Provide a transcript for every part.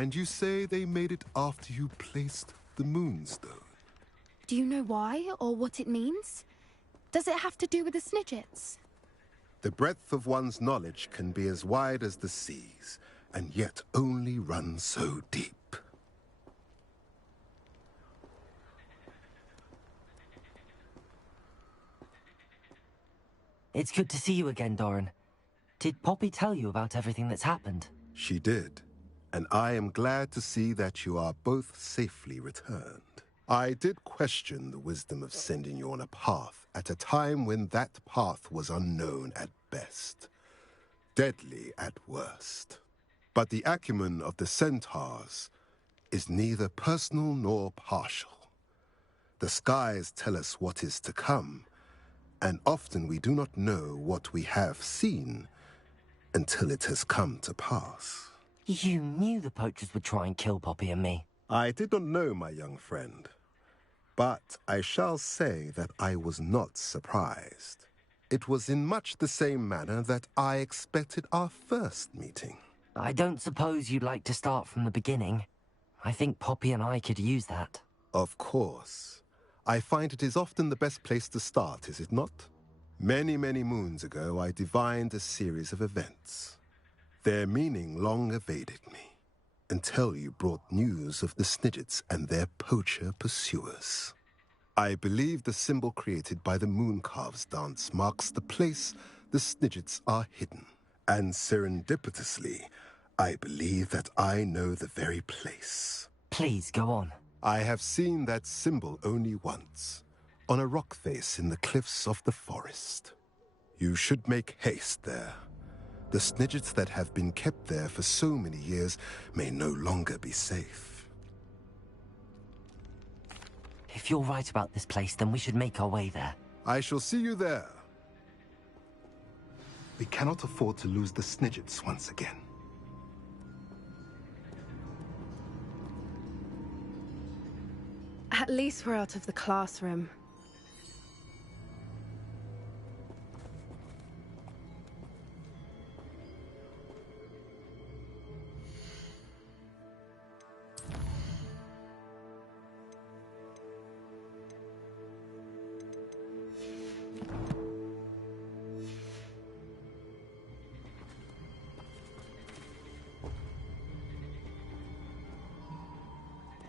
And you say they made it after you placed the moonstone? Do you know why, or what it means? Does it have to do with the Snidgets? The breadth of one's knowledge can be as wide as the seas, and yet only run so deep. It's good to see you again, Doran. Did Poppy tell you about everything that's happened? She did, and I am glad to see that you are both safely returned. I did question the wisdom of sending you on a path at a time when that path was unknown at best, deadly at worst. But the acumen of the centaurs is neither personal nor partial. The skies tell us what is to come, and often we do not know what we have seen until it has come to pass. You knew the poachers would try and kill Poppy and me. I did not know, my young friend, but I shall say that I was not surprised. It was in much the same manner that I expected our first meeting. I don't suppose you'd like to start from the beginning. I think Poppy and I could use that. Of course. I find it is often the best place to start, is it not? Many, many moons ago, I divined a series of events. Their meaning long evaded me, until you brought news of the Snidgets and their poacher pursuers. I believe the symbol created by the Mooncalves dance marks the place the Snidgets are hidden. And serendipitously, I believe that I know the very place. Please, go on. I have seen that symbol only once, on a rock face in the cliffs of the forest. You should make haste there. The Snidgets that have been kept there for so many years may no longer be safe. If you're right about this place, then we should make our way there. I shall see you there. We cannot afford to lose the Snidgets once again. At least we're out of the classroom.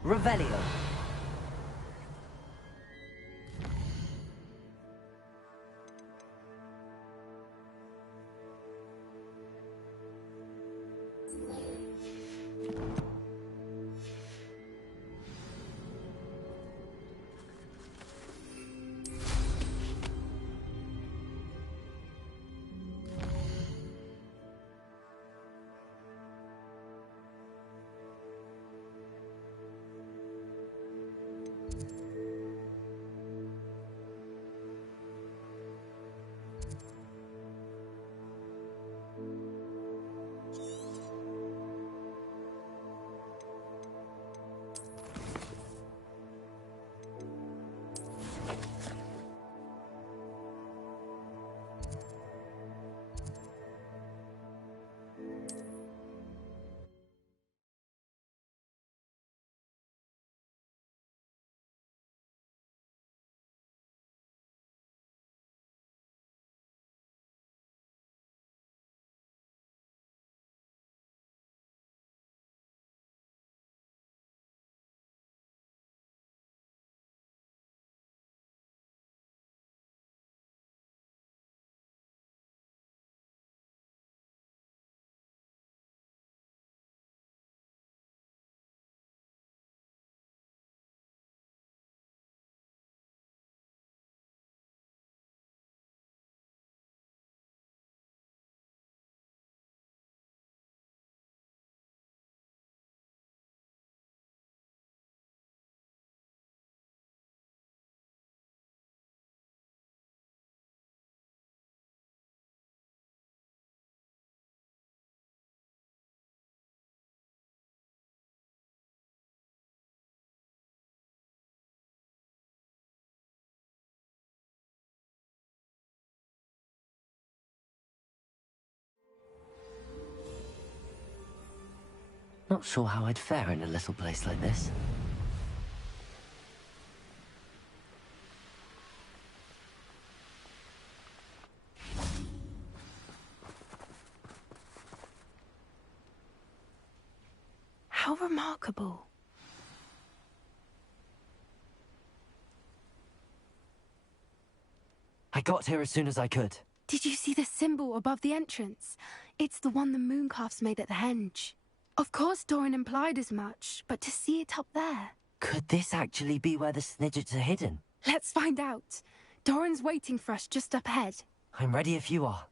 Revelio. Not sure how I'd fare in a little place like this. How remarkable. I got here as soon as I could. Did you see the symbol above the entrance? It's the one the mooncalfs made at the henge. Of course Doran implied as much, but to see it up there... Could this actually be where the Snidgets are hidden? Let's find out. Doran's waiting for us just up ahead. I'm ready if you are.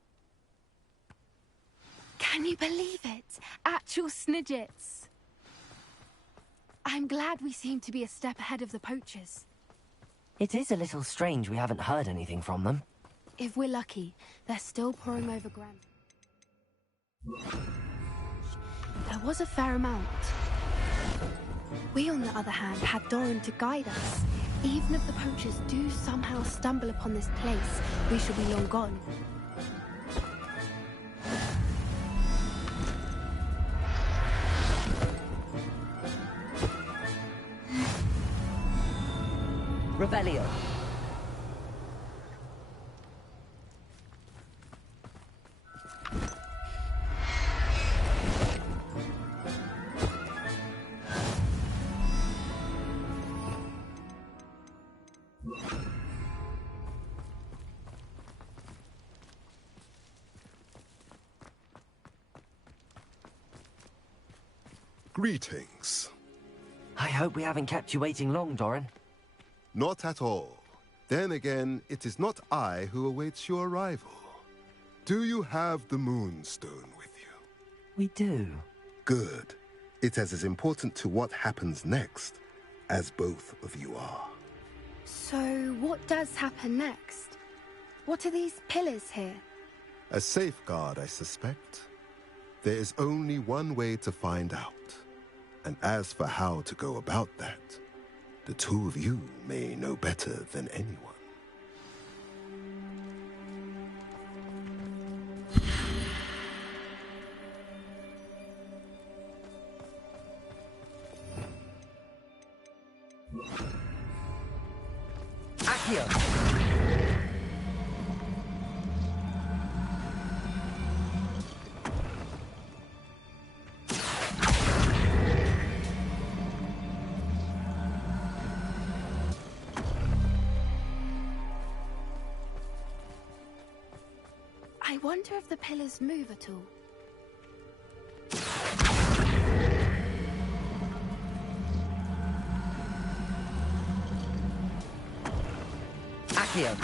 Can you believe it? Actual Snidgets. I'm glad we seem to be a step ahead of the poachers. It is a little strange we haven't heard anything from them. If we're lucky, they're still poring over ground. There was a fair amount. We, on the other hand, had Doran to guide us. Even if the poachers do somehow stumble upon this place, we shall be long gone. Revelio. Greetings. I hope we haven't kept you waiting long, Doran. Not at all. Then again, it is not I who awaits your arrival. Do you have the Moonstone with you? We do. Good. It is as important to what happens next as both of you are. So, what does happen next? What are these pillars here? A safeguard, I suspect. There is only one way to find out. And as for how to go about that, the two of you may know better than anyone. Accio! I wonder if the pillars move at all. Accio!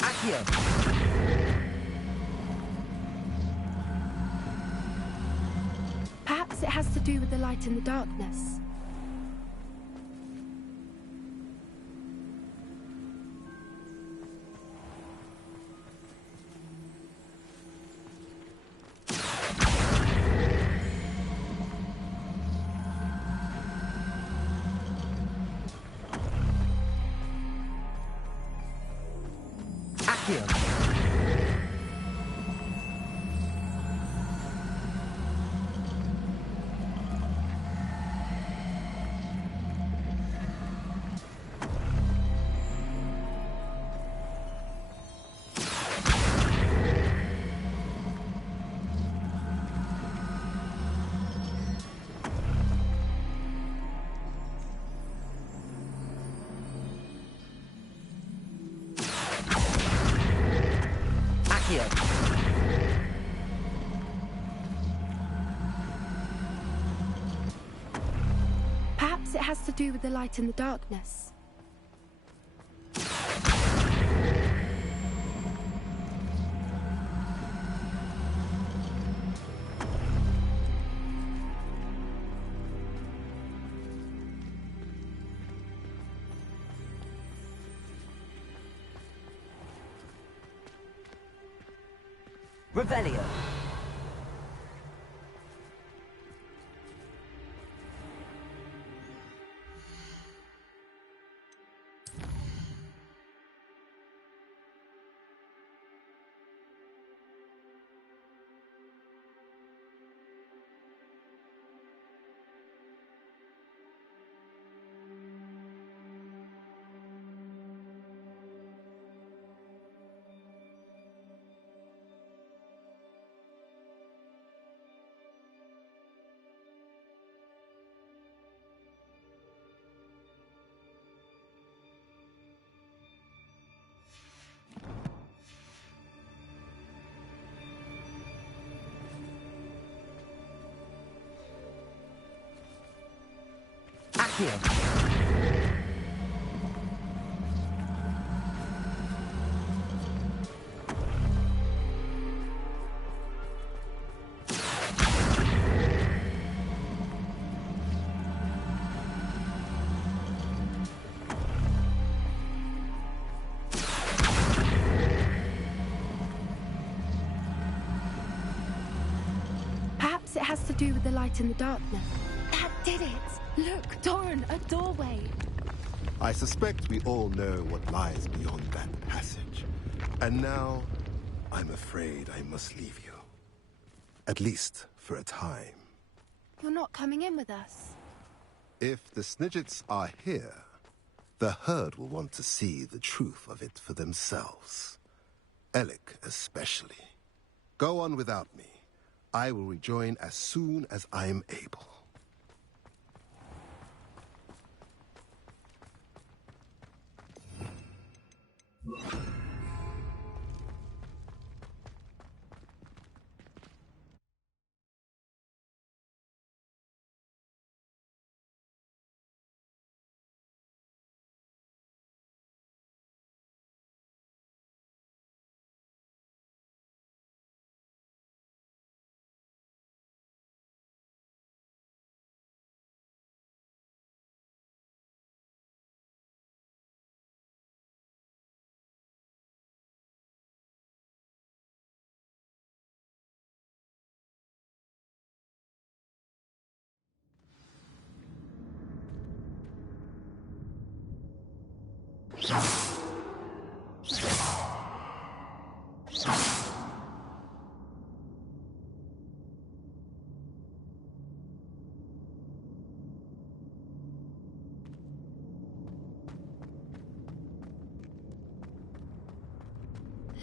Accio! Perhaps it has to do with the light in the darkness. Accio! Accio! has to do with the light and the darkness. Revelio. Accio. Perhaps it has to do with the light and the darkness. That did it! Look, Doran, a doorway! I suspect we all know what lies beyond that passage. And now, I'm afraid I must leave you. At least for a time. You're not coming in with us. If the Snidgets are here, the herd will want to see the truth of it for themselves. Alec especially. Go on without me. I will rejoin as soon as I am able.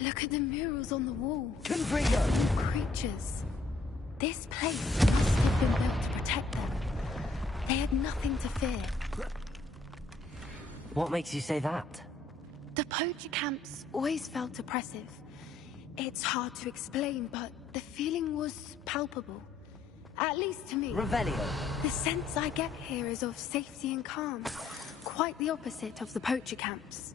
Look at the murals on the wall. Confringo. Creatures. This place must have been built to protect them. They had nothing to fear. What makes you say that? The poacher camps always felt oppressive. It's hard to explain, but the feeling was palpable. At least to me. Revelio. The sense I get here is of safety and calm. Quite the opposite of the poacher camps.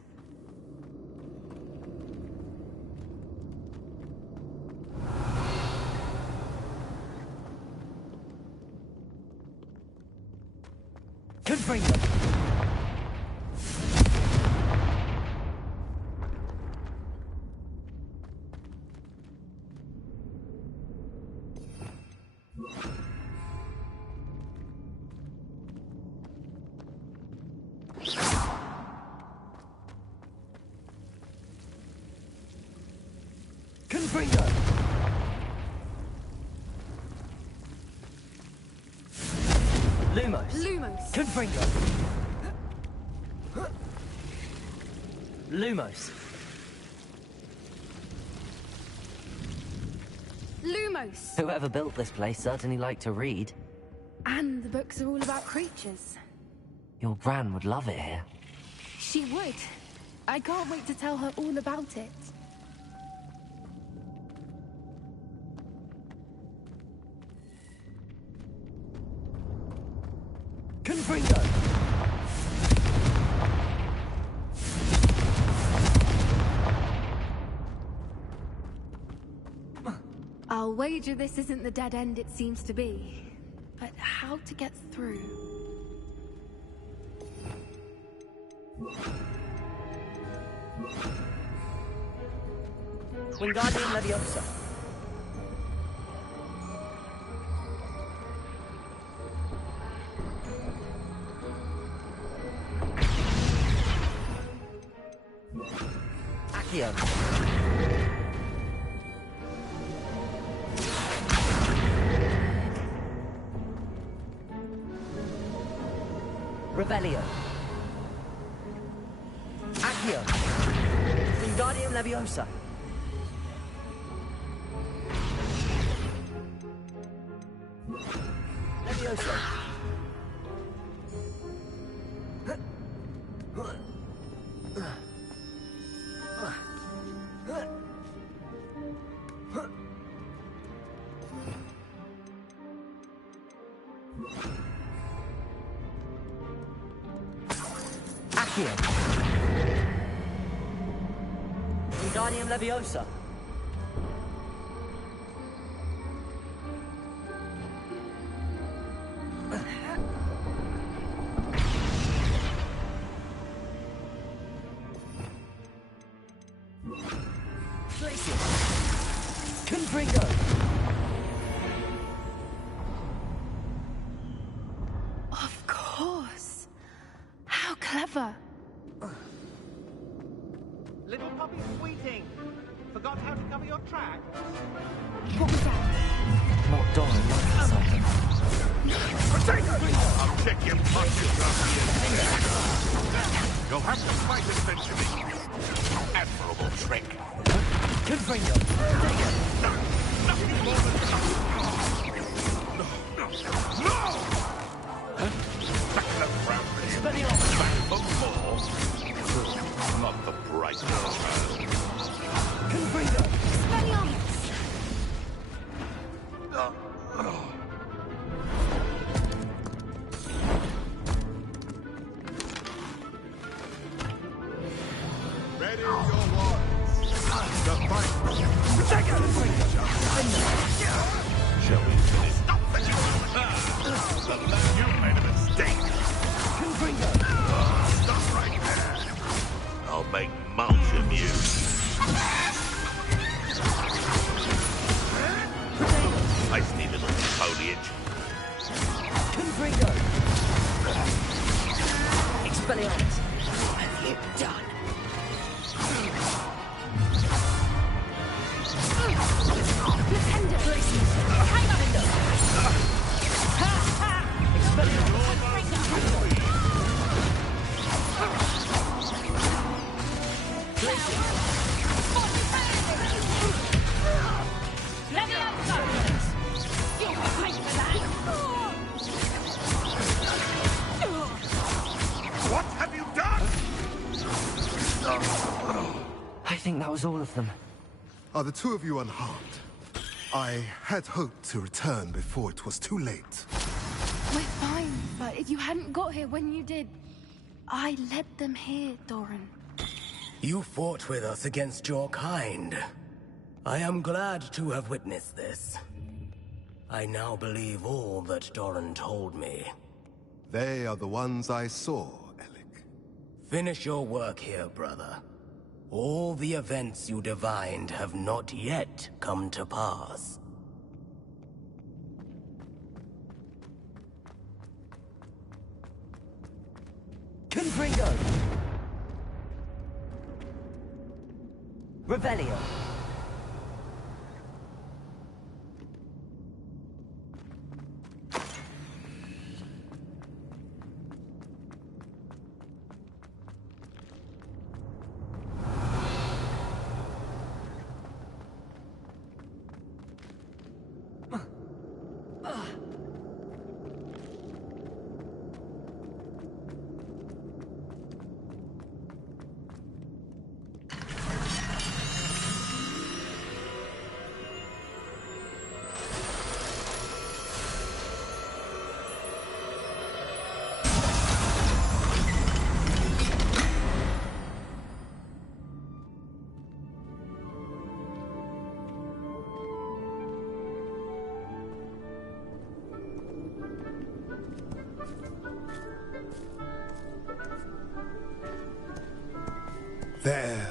Confringo. Confringo. Lumos. Lumos. Confringo. Lumos. Lumos! Whoever built this place certainly liked to read. And the books are all about creatures. Your Gran would love it here. She would. I can't wait to tell her all about it. Confringo. I'll wager this isn't the dead end it seems to be. But how to get through? Wingardium Leviosa. Accio. Revelio. Accio. Wingardium Leviosa. Leviosa. Accio. Wingardium Leviosa. Glacier. Confringo. Of course. How clever. Little puppy squeating. Forgot how to cover your tracks? What was that? Not Doran like something. I'll check your punches after you'll have to fight eventually. Admirable trick. Confringo. Nothing more than No! Back up round here. Back for more. Not the bright Confringo. Expelliarmus! Ready your wands. The fight. Shall we finish? Stop that! You made a mistake. Confringo. Stop right there. I'll make mulch of you. Feisty little foliage. Confringo. Expelliarmus. What have you done? Defender! Highlander! What have you done? I think that was all of them. Are the two of you unharmed? I had hoped to return before it was too late. We're fine, but if you hadn't got here when you did, I led them here, Doran. You fought with us against your kind. I am glad to have witnessed this. I now believe all that Doran told me. They are the ones I saw, Alec. Finish your work here, brother. All the events you divined have not yet come to pass. Confringo. Revelio. There.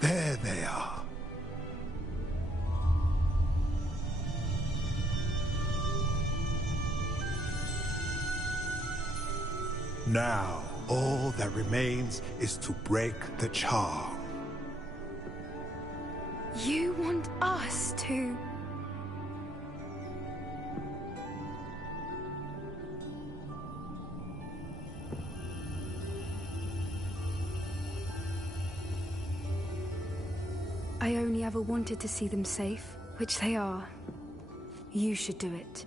There they are. Now, all that remains is to break the charm. You want us to... I only ever wanted to see them safe, which they are. You should do it.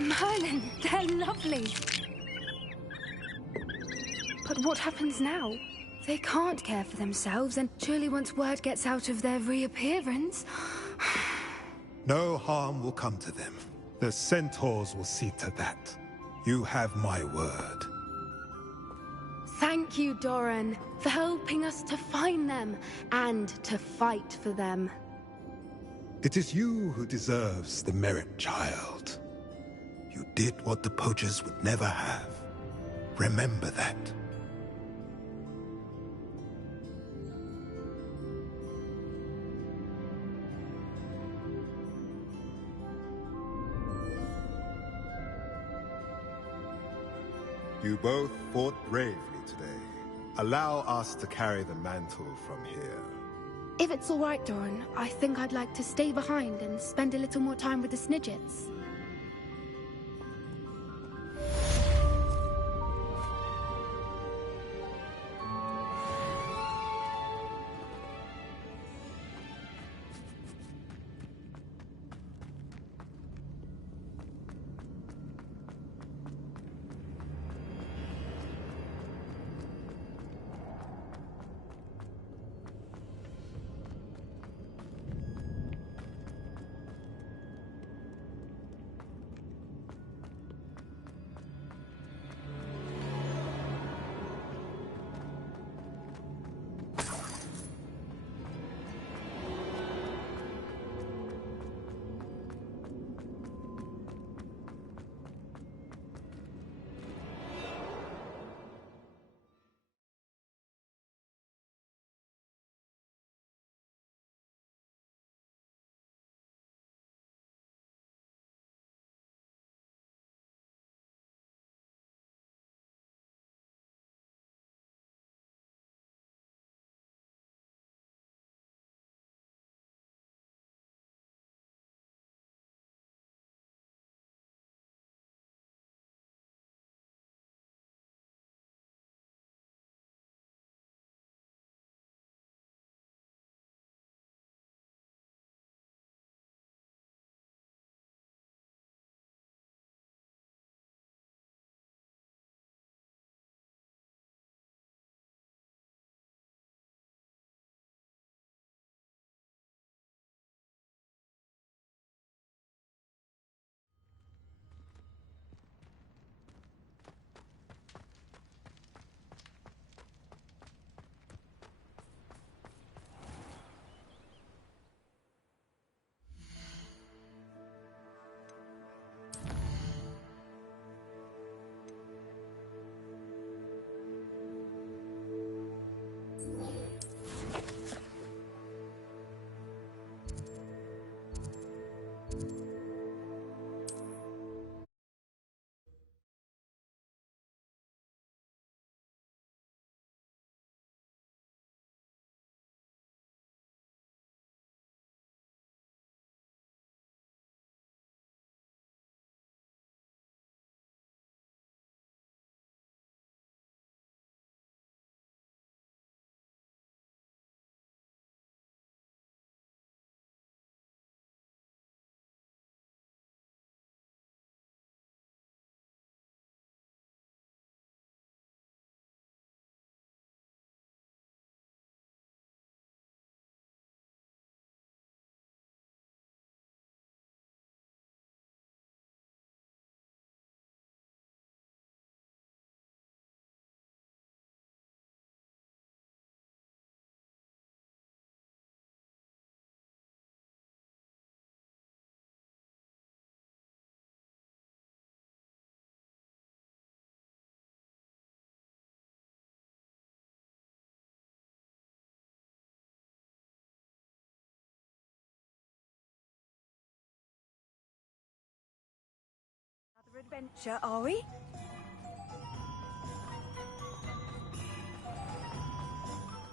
Merlin, they're lovely. But what happens now? They can't care for themselves, and surely once word gets out of their reappearance... No harm will come to them. The centaurs will see to that. You have my word. Thank you, Doran, for helping us to find them and to fight for them. It is you who deserves the merit, child. You did what the poachers would never have. Remember that. You both fought bravely today. Allow us to carry the mantle from here. If it's all right, Doran, I think I'd like to stay behind and spend a little more time with the Snidgets. adventure, are we?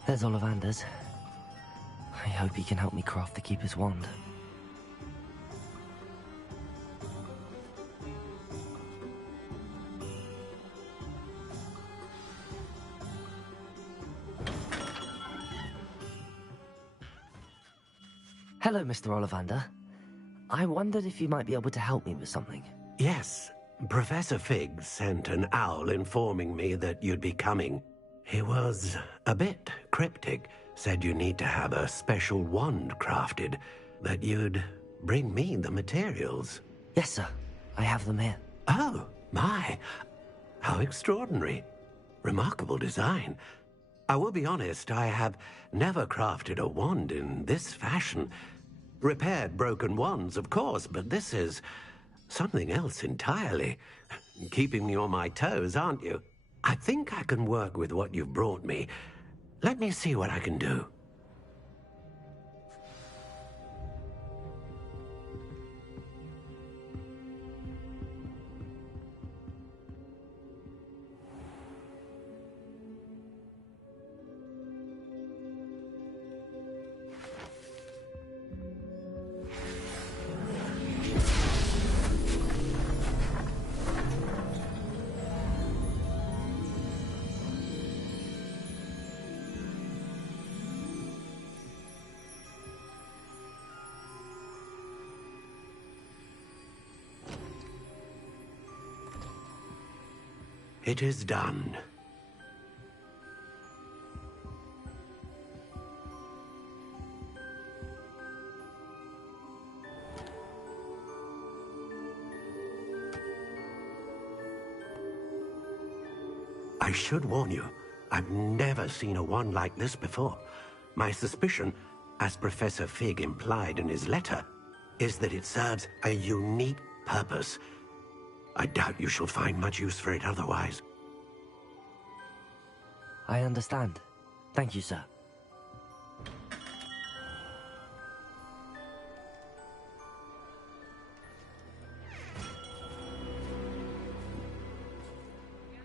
There's Ollivander's. I hope he can help me craft the Keeper's wand. Hello, Mr. Ollivander. I wondered if you might be able to help me with something. Yes, Professor Fig sent an owl informing me that you'd be coming. He was a bit cryptic, said you need to have a special wand crafted, that you'd bring me the materials. Yes, sir. I have them here. Oh, my. How extraordinary. Remarkable design. I will be honest, I have never crafted a wand in this fashion. Repaired broken wands, of course, but this is something else entirely. Keeping me on my toes, aren't you? I think I can work with what you've brought me. Let me see what I can do. It is done. I should warn you, I've never seen a wand like this before. My suspicion, as Professor Fig implied in his letter, is that it serves a unique purpose. I doubt you shall find much use for it otherwise. I understand. Thank you, sir.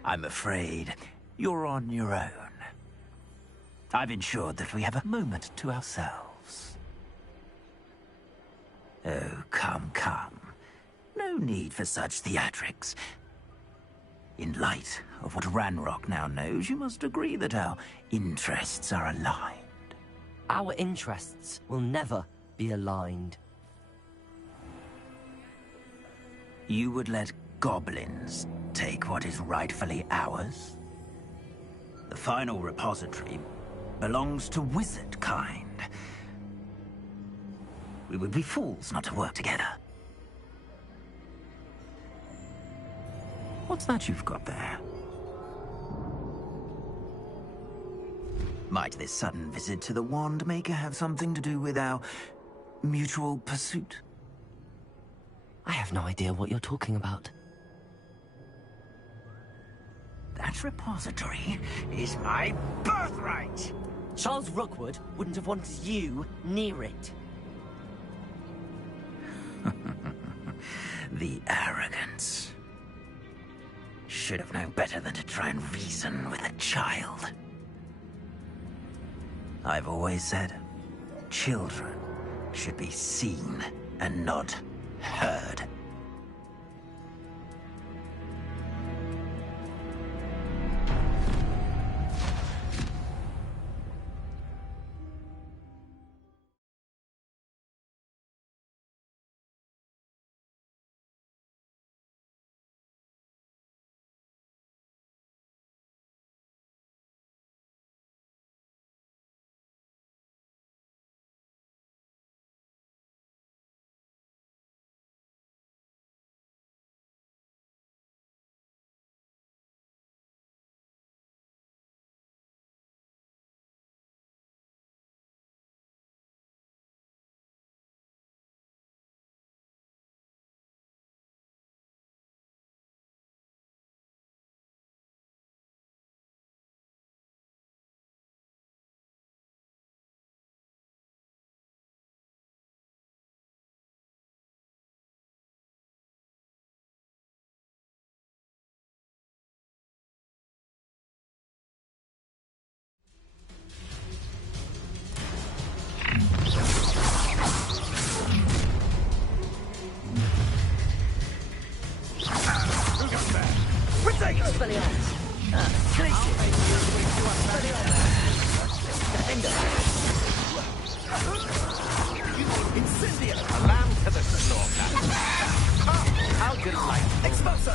I'm afraid you're on your own. I've ensured that we have a moment to ourselves. Oh, come, come. No need for such theatrics. In light of what Ranrock now knows, you must agree that our interests are aligned. Our interests will never be aligned. You would let goblins take what is rightfully ours? The final repository belongs to wizard kind. We would be fools not to work together. What's that you've got there? Might this sudden visit to the Wand Maker have something to do with our mutual pursuit? I have no idea what you're talking about. That repository is my birthright! Charles Rookwood wouldn't have wanted you near it. The arrogance. Should have known better than to try and reason with a child. I've always said, children should be seen and not heard. Expelliarmus! Glacius! Expelliarmus! Defender! Incendio! A lamb to the slaughter. How delightful. Expulso!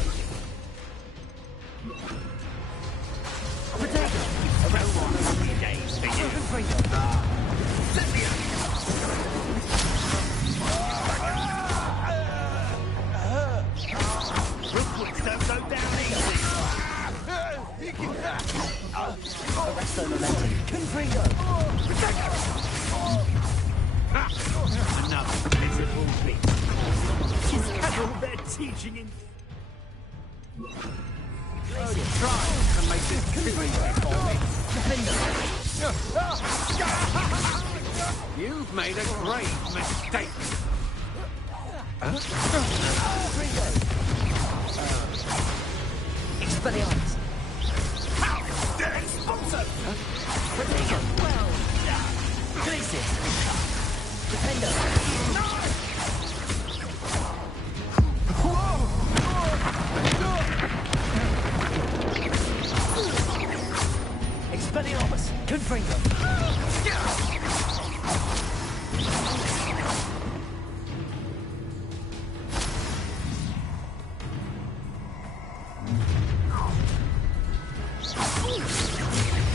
Potato! No more lovely days for you. Confringo! Rookwood don't go down easy. Arresto momentum! Confringo! Another miserable beast. Is that all they're teaching him? Try and make this difficult for me. You've made a grave mistake. Expelliarmus! Expulso! Potato! Well done! Glacius! Defender! Expelliarmus! Confringo!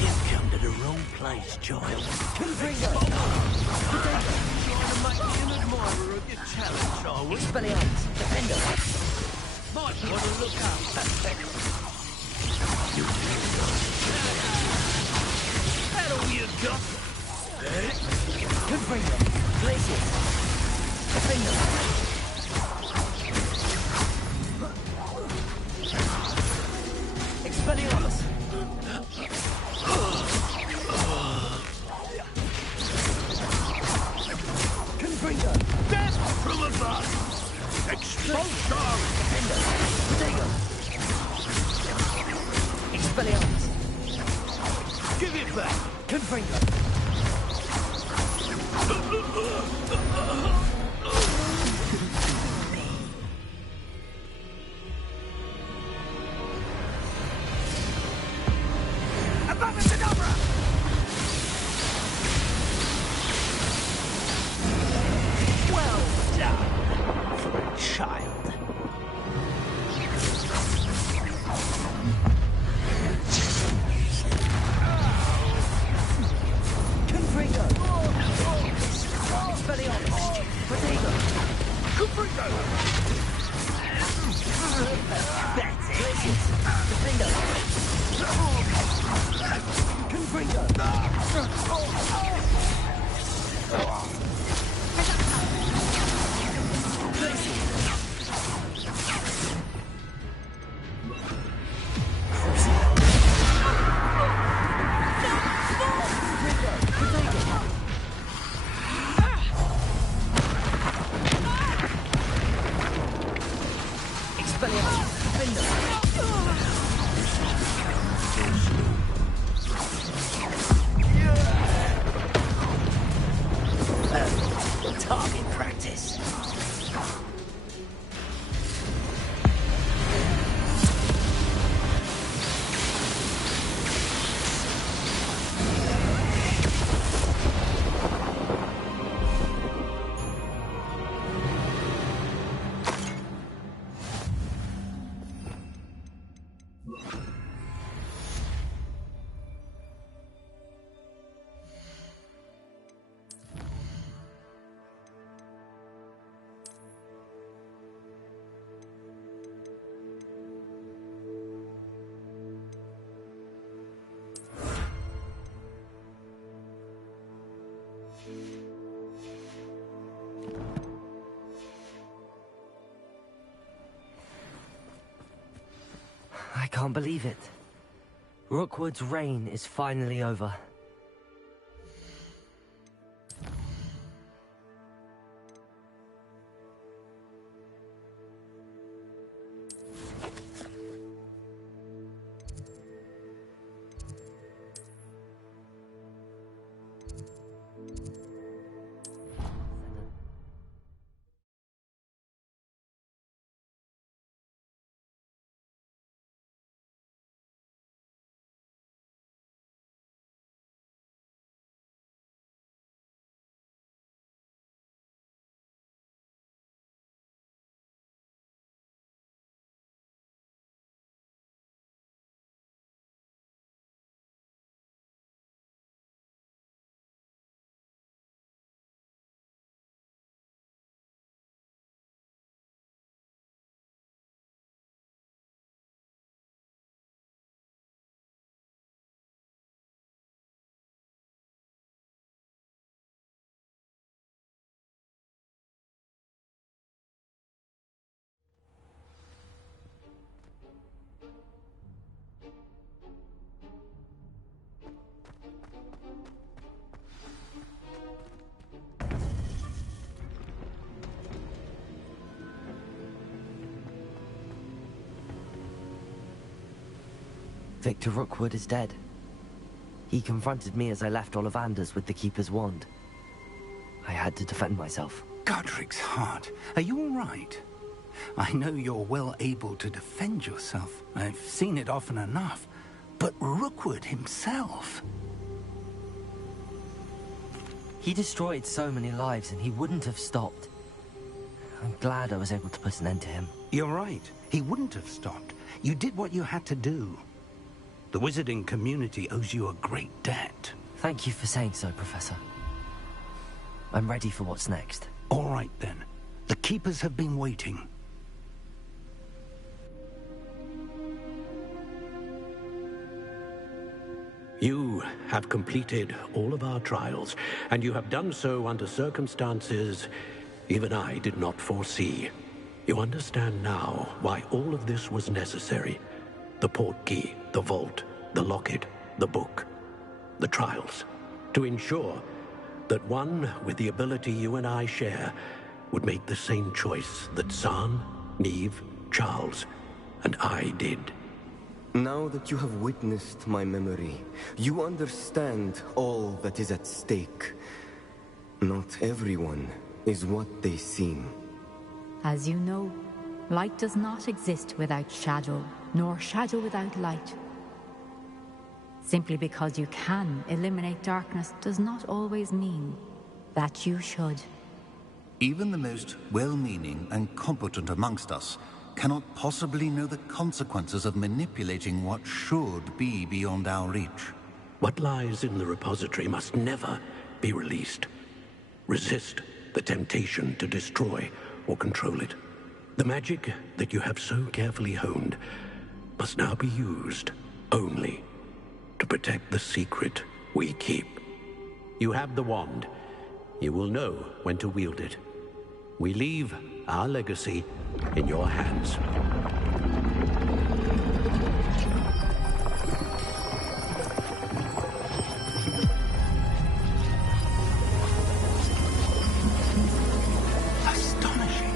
You've come to the wrong place, child. Confringo! Trying to make me an admirer of your challenge, are we? Expelliarmus! Defender! Might want to look up. That all you got? Confringo! Glacius! Defender! Expelliarmus! Confringo! Death from above! Expulso! Defender! Potato! Expelliarmus! Give it back! Confringo! Above and Tenebra! Well done for a child. Confringo! Expelliarmus! Potato! Confringo! That's it! Glacius! Defender! Confringo! Expelliarmus! Defender! Target practice. I can't believe it. Rookwood's reign is finally over. Victor Rookwood is dead. He confronted me as I left Ollivander's with the Keeper's wand. I had to defend myself. Godric's heart, are you all right? I know you're well able to defend yourself. I've seen it often enough. But Rookwood himself... He destroyed so many lives and he wouldn't have stopped. I'm glad I was able to put an end to him. You're right. He wouldn't have stopped. You did what you had to do. The wizarding community owes you a great debt. Thank you for saying so, Professor. I'm ready for what's next. All right, then. The Keepers have been waiting. You have completed all of our trials, and you have done so under circumstances even I did not foresee. You understand now why all of this was necessary. The portkey, the vault, the locket, the book, the trials. To ensure that one with the ability you and I share would make the same choice that Zahn, Neve, Charles, and I did. Now that you have witnessed my memory, you understand all that is at stake. Not everyone is what they seem. As you know, light does not exist without shadow, nor shadow without light. Simply because you can eliminate darkness does not always mean that you should. Even the most well-meaning and competent amongst us cannot possibly know the consequences of manipulating what should be beyond our reach. What lies in the repository must never be released. Resist the temptation to destroy or control it. The magic that you have so carefully honed must now be used only to protect the secret we keep. You have the wand. You will know when to wield it. We leave our legacy in your hands. Astonishing.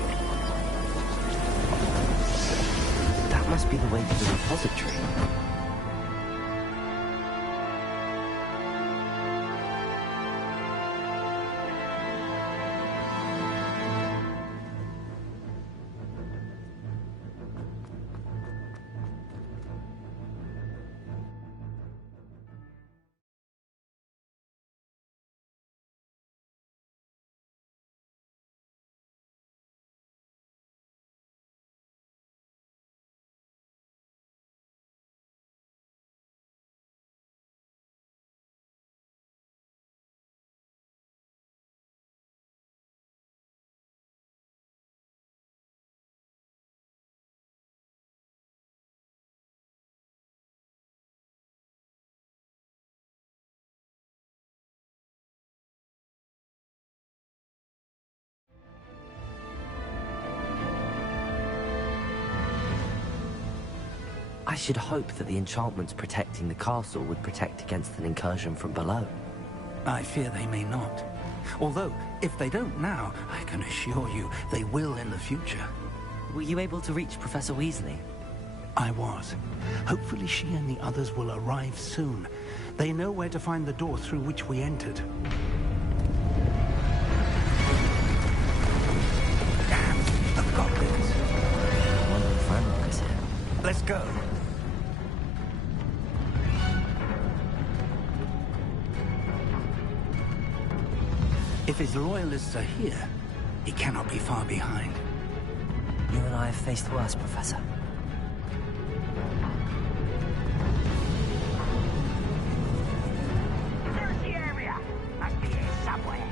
That must be the way to the repository. I should hope that the enchantments protecting the castle would protect against an incursion from below. I fear they may not. Although, if they don't now, I can assure you they will in the future. Were you able to reach Professor Weasley? I was. Hopefully she and the others will arrive soon. They know where to find the door through which we entered. Damn, the goblins. I wonder if Ranrock is here. Let's go. If his loyalists are here, he cannot be far behind. You and I have faced worse, Professor. There's the area. Must be here somewhere.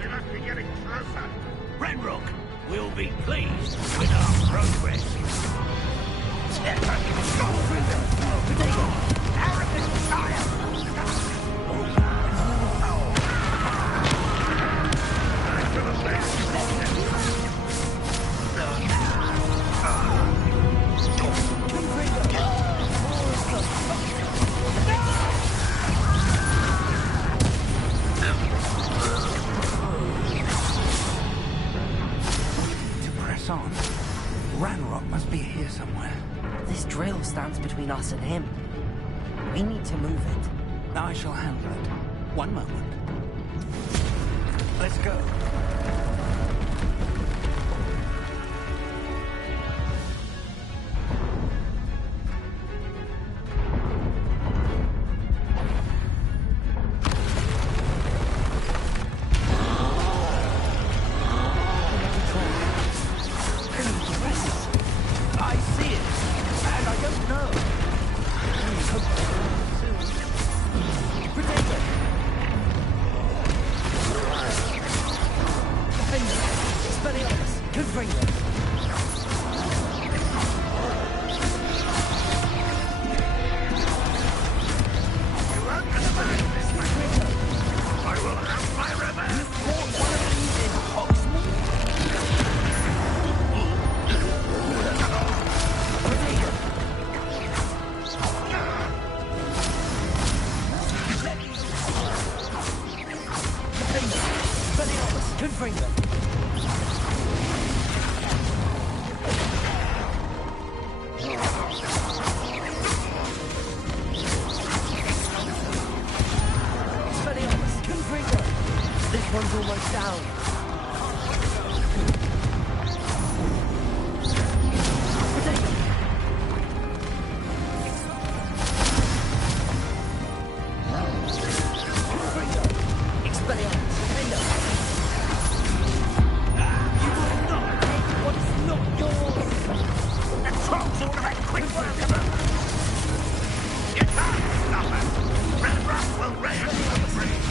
We must be getting closer. Ranrock will be pleased with our progress. Arrogant child! To press on. Ranrock must be here somewhere. This drill stands between us and him. We need to move it. I shall handle it. One moment. Let's go. I see it, and I don't know. Potato. Defender. Expelliarmus. Confringo. I will have my revenge! Fought one of these in Hogsmeade? Confringo. Expelliarmus. Confringo. This one's almost down. Potato. Confringo. Expelliarmus. Defender. What's not yours? The trolls all have quick work of them! You can't stop us! Red Rock will raise us to the breeze!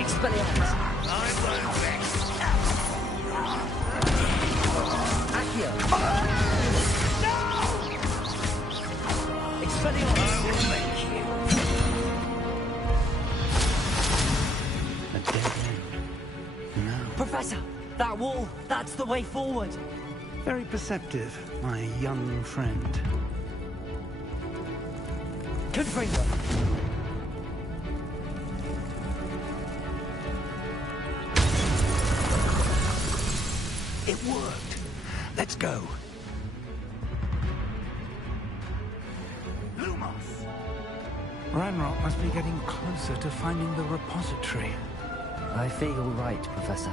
Expelliarmus. I won't rest! Accio. Expelliarmus. I will make you! A dead end. No. Professor, that wall, that's the way forward. Very perceptive, my young friend. Confringo. It worked. Let's go. Lumos! Ranrock must be getting closer to finding the repository. I feel right, Professor.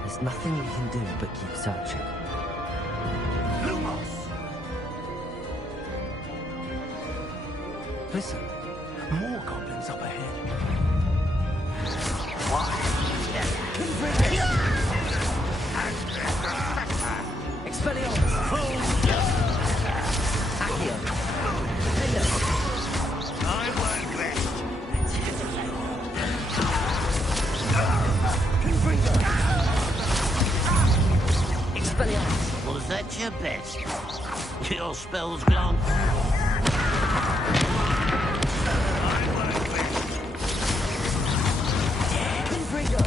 There's nothing we can do but keep searching. Lumos! Listen, more goblins up ahead. Expelliarmus. Accio. Defender. I won't rest! Confringo. Expelliarmus. Was that your best? Your spell's gone. Confringo.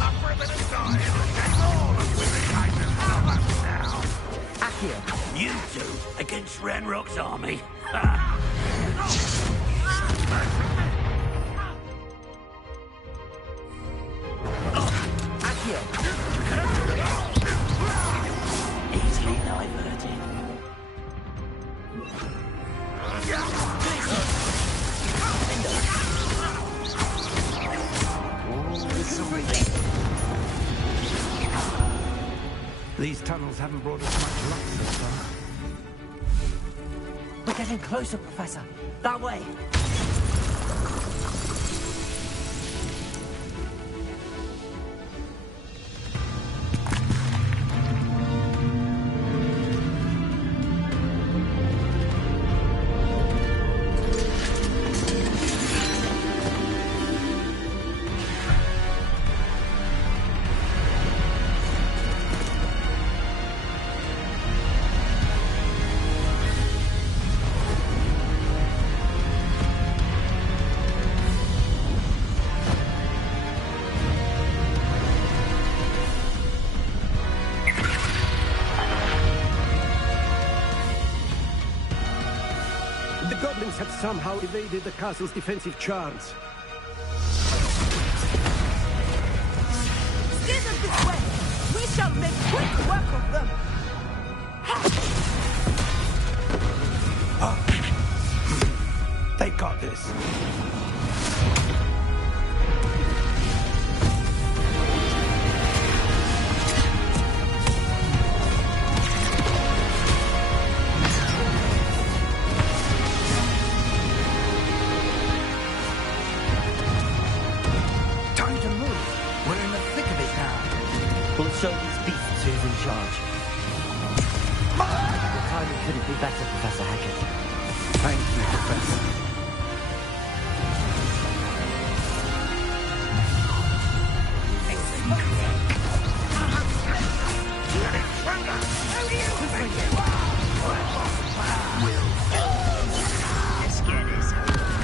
Up for a bit of time! Take all of you in the kindness of us now! Accio. You two against Ranrock's army? Accio. Easily diverted. These tunnels haven't brought us much luck so far. We're getting closer, Professor. That way. The goblins have somehow evaded the castle's defensive charms. Isn't this way? We shall make quick work of them. They got this. Time to move. We're in the thick of it now. We'll show these beasts who's in charge. Your timing couldn't be better, Professor Hackett. Thank you, Professor.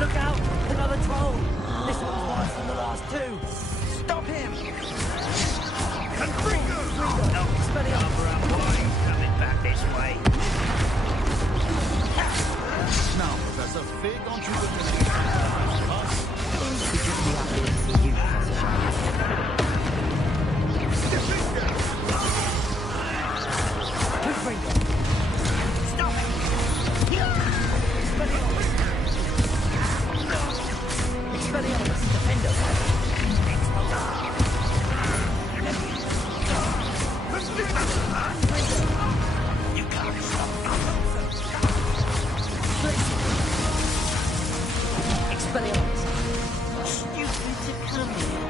Look out! Another troll! This one's worse than the last two! Stop him! No, Expelliarmus coming back this way. Now, Professor, fig onto the We just be happy to see you, Professor Shadow. Stop it! Expelliarmus, defend us! You can't stop Expelliarmus! Stupid to come here!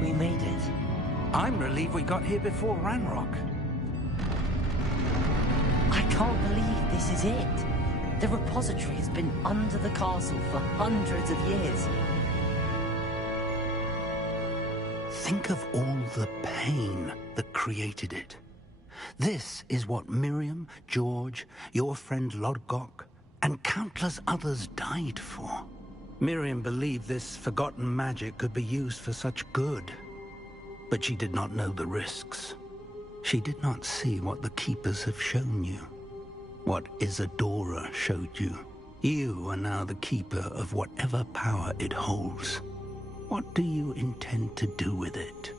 We made it. I'm relieved we got here before Ranrock. I can't believe this is it. The repository has been under the castle for hundreds of years. Think of all the pain that created it. This is what Miriam, George, your friend Lodgok, and countless others died for. Miriam believed this forgotten magic could be used for such good. but she did not know the risks. She did not see what the Keepers have shown you, what Isadora showed you. You are now the Keeper of whatever power it holds. What do you intend to do with it?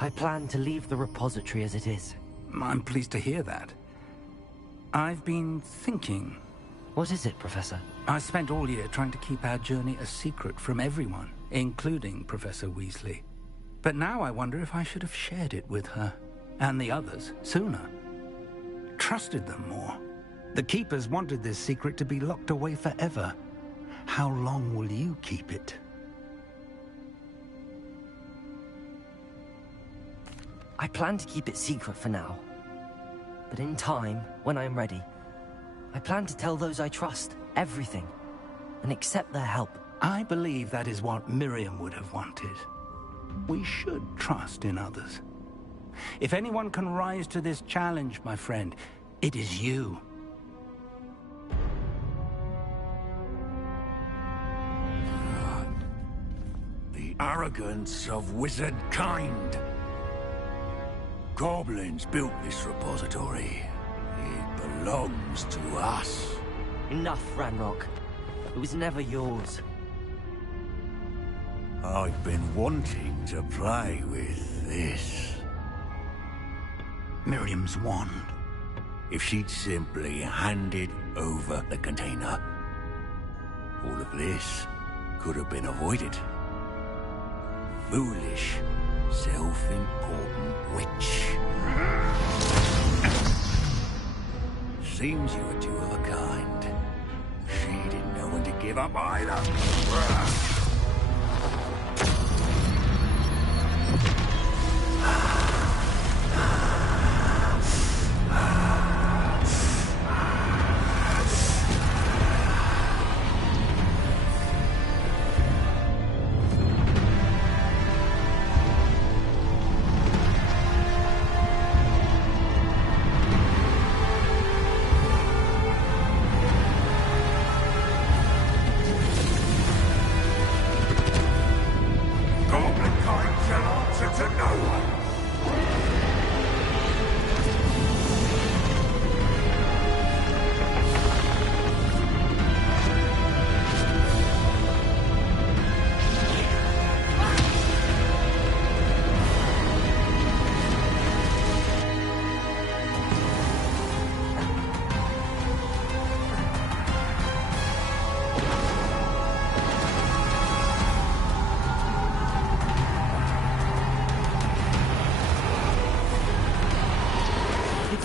I plan to leave the repository as it is. I'm pleased to hear that. I've been thinking. What is it, Professor? I spent all year trying to keep our journey a secret from everyone, including Professor Weasley. But now I wonder if I should have shared it with her, and the others, sooner. Trusted them more. The Keepers wanted this secret to be locked away forever. How long will you keep it? I plan to keep it secret for now. But in time, when I am ready, I plan to tell those I trust everything and accept their help. I believe that is what Miriam would have wanted. We should trust in others. If anyone can rise to this challenge, my friend, it is you. The arrogance of wizard kind. Goblins built this repository. It belongs to us. Enough, Ranrock. It was never yours. I've been wanting to play with this. Miriam's wand. If she'd simply handed over the container, all of this could have been avoided. Foolish, self-important witch. Seems you were two of a kind. She didn't know when to give up either.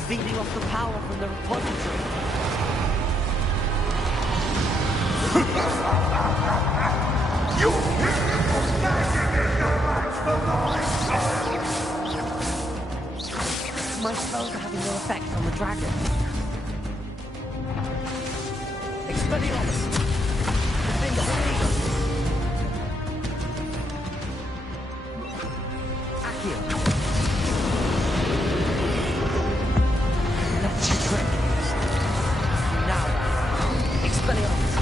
Feeding off the power from the repository. My spells are having no effect on the dragon. Expelliarmus! Defender! Accio! Expelliarmus!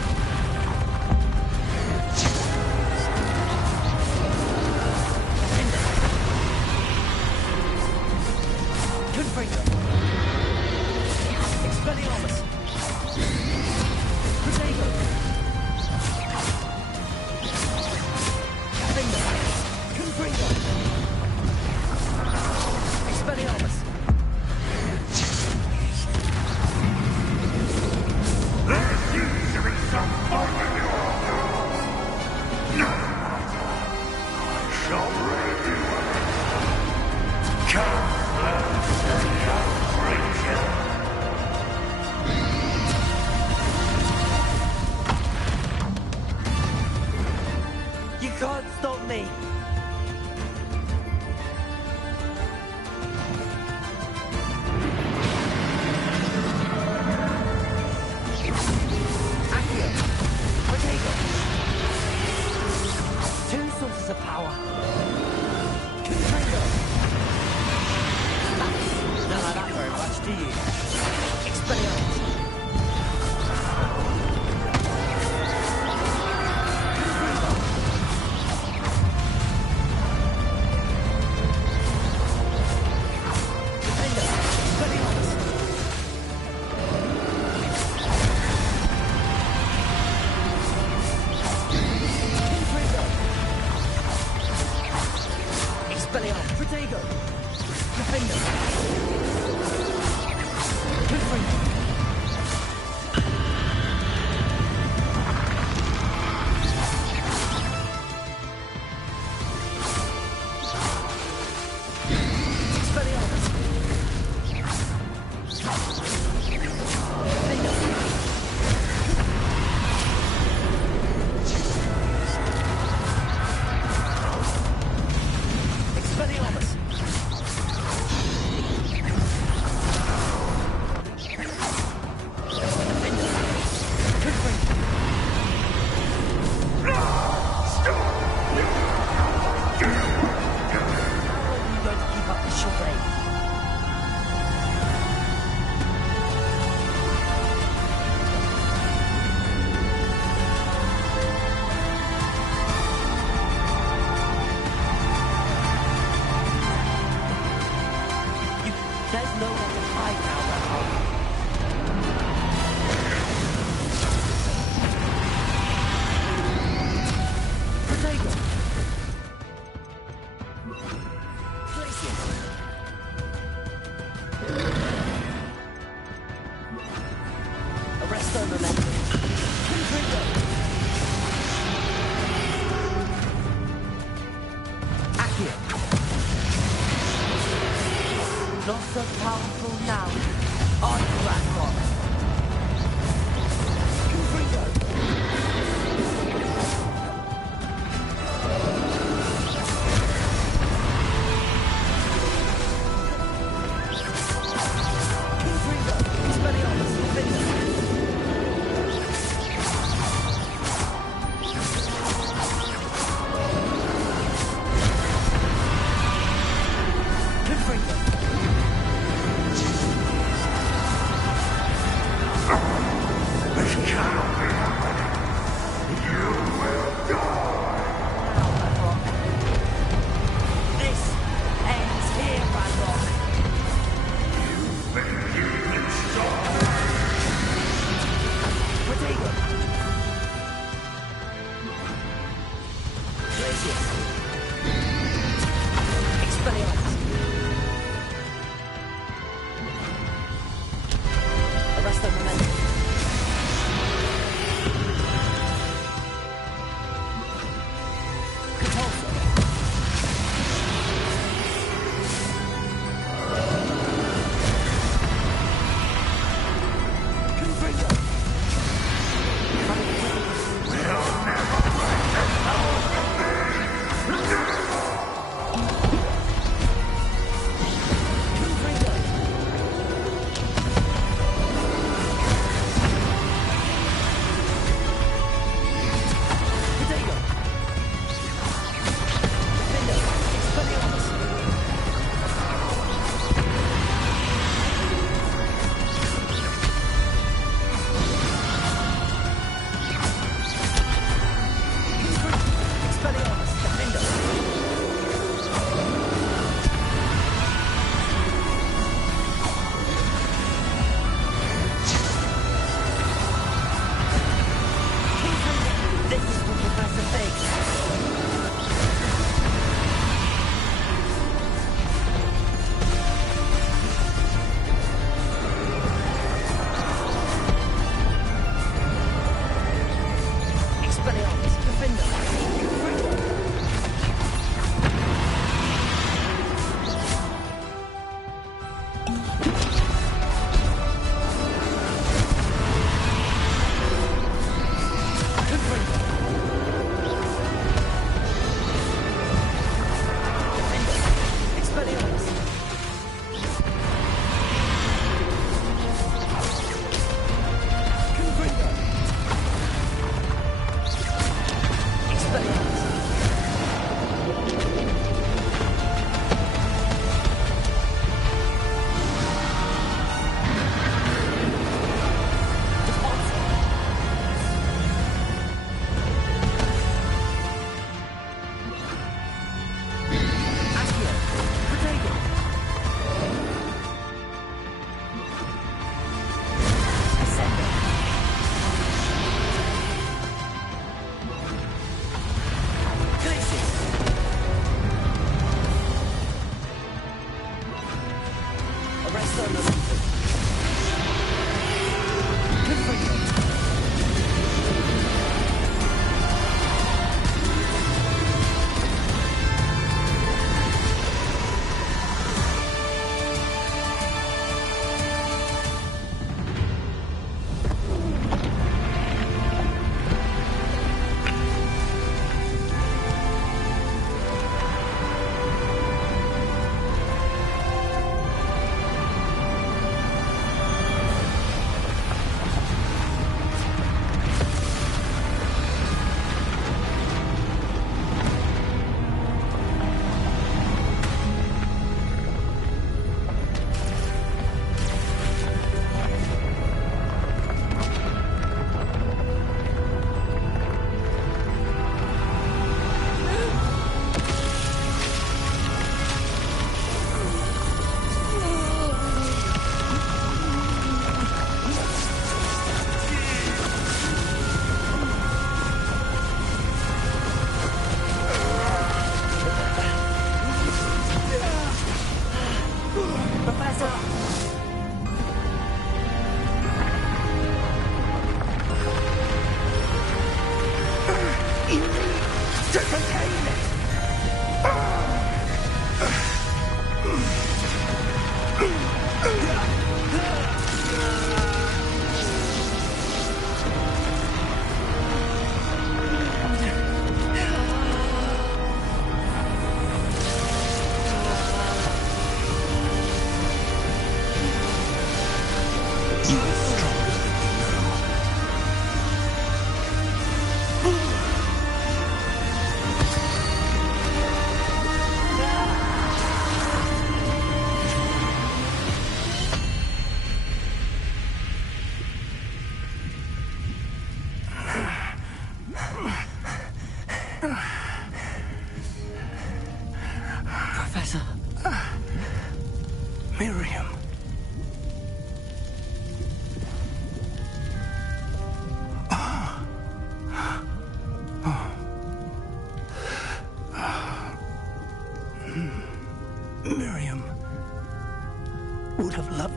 Protego! Arresto momentum. Confringo. Accio. Not so powerful now. On Ranrock. Confringo.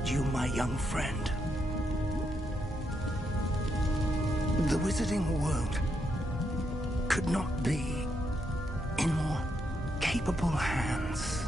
you, my young friend. The wizarding world could not be in more capable hands.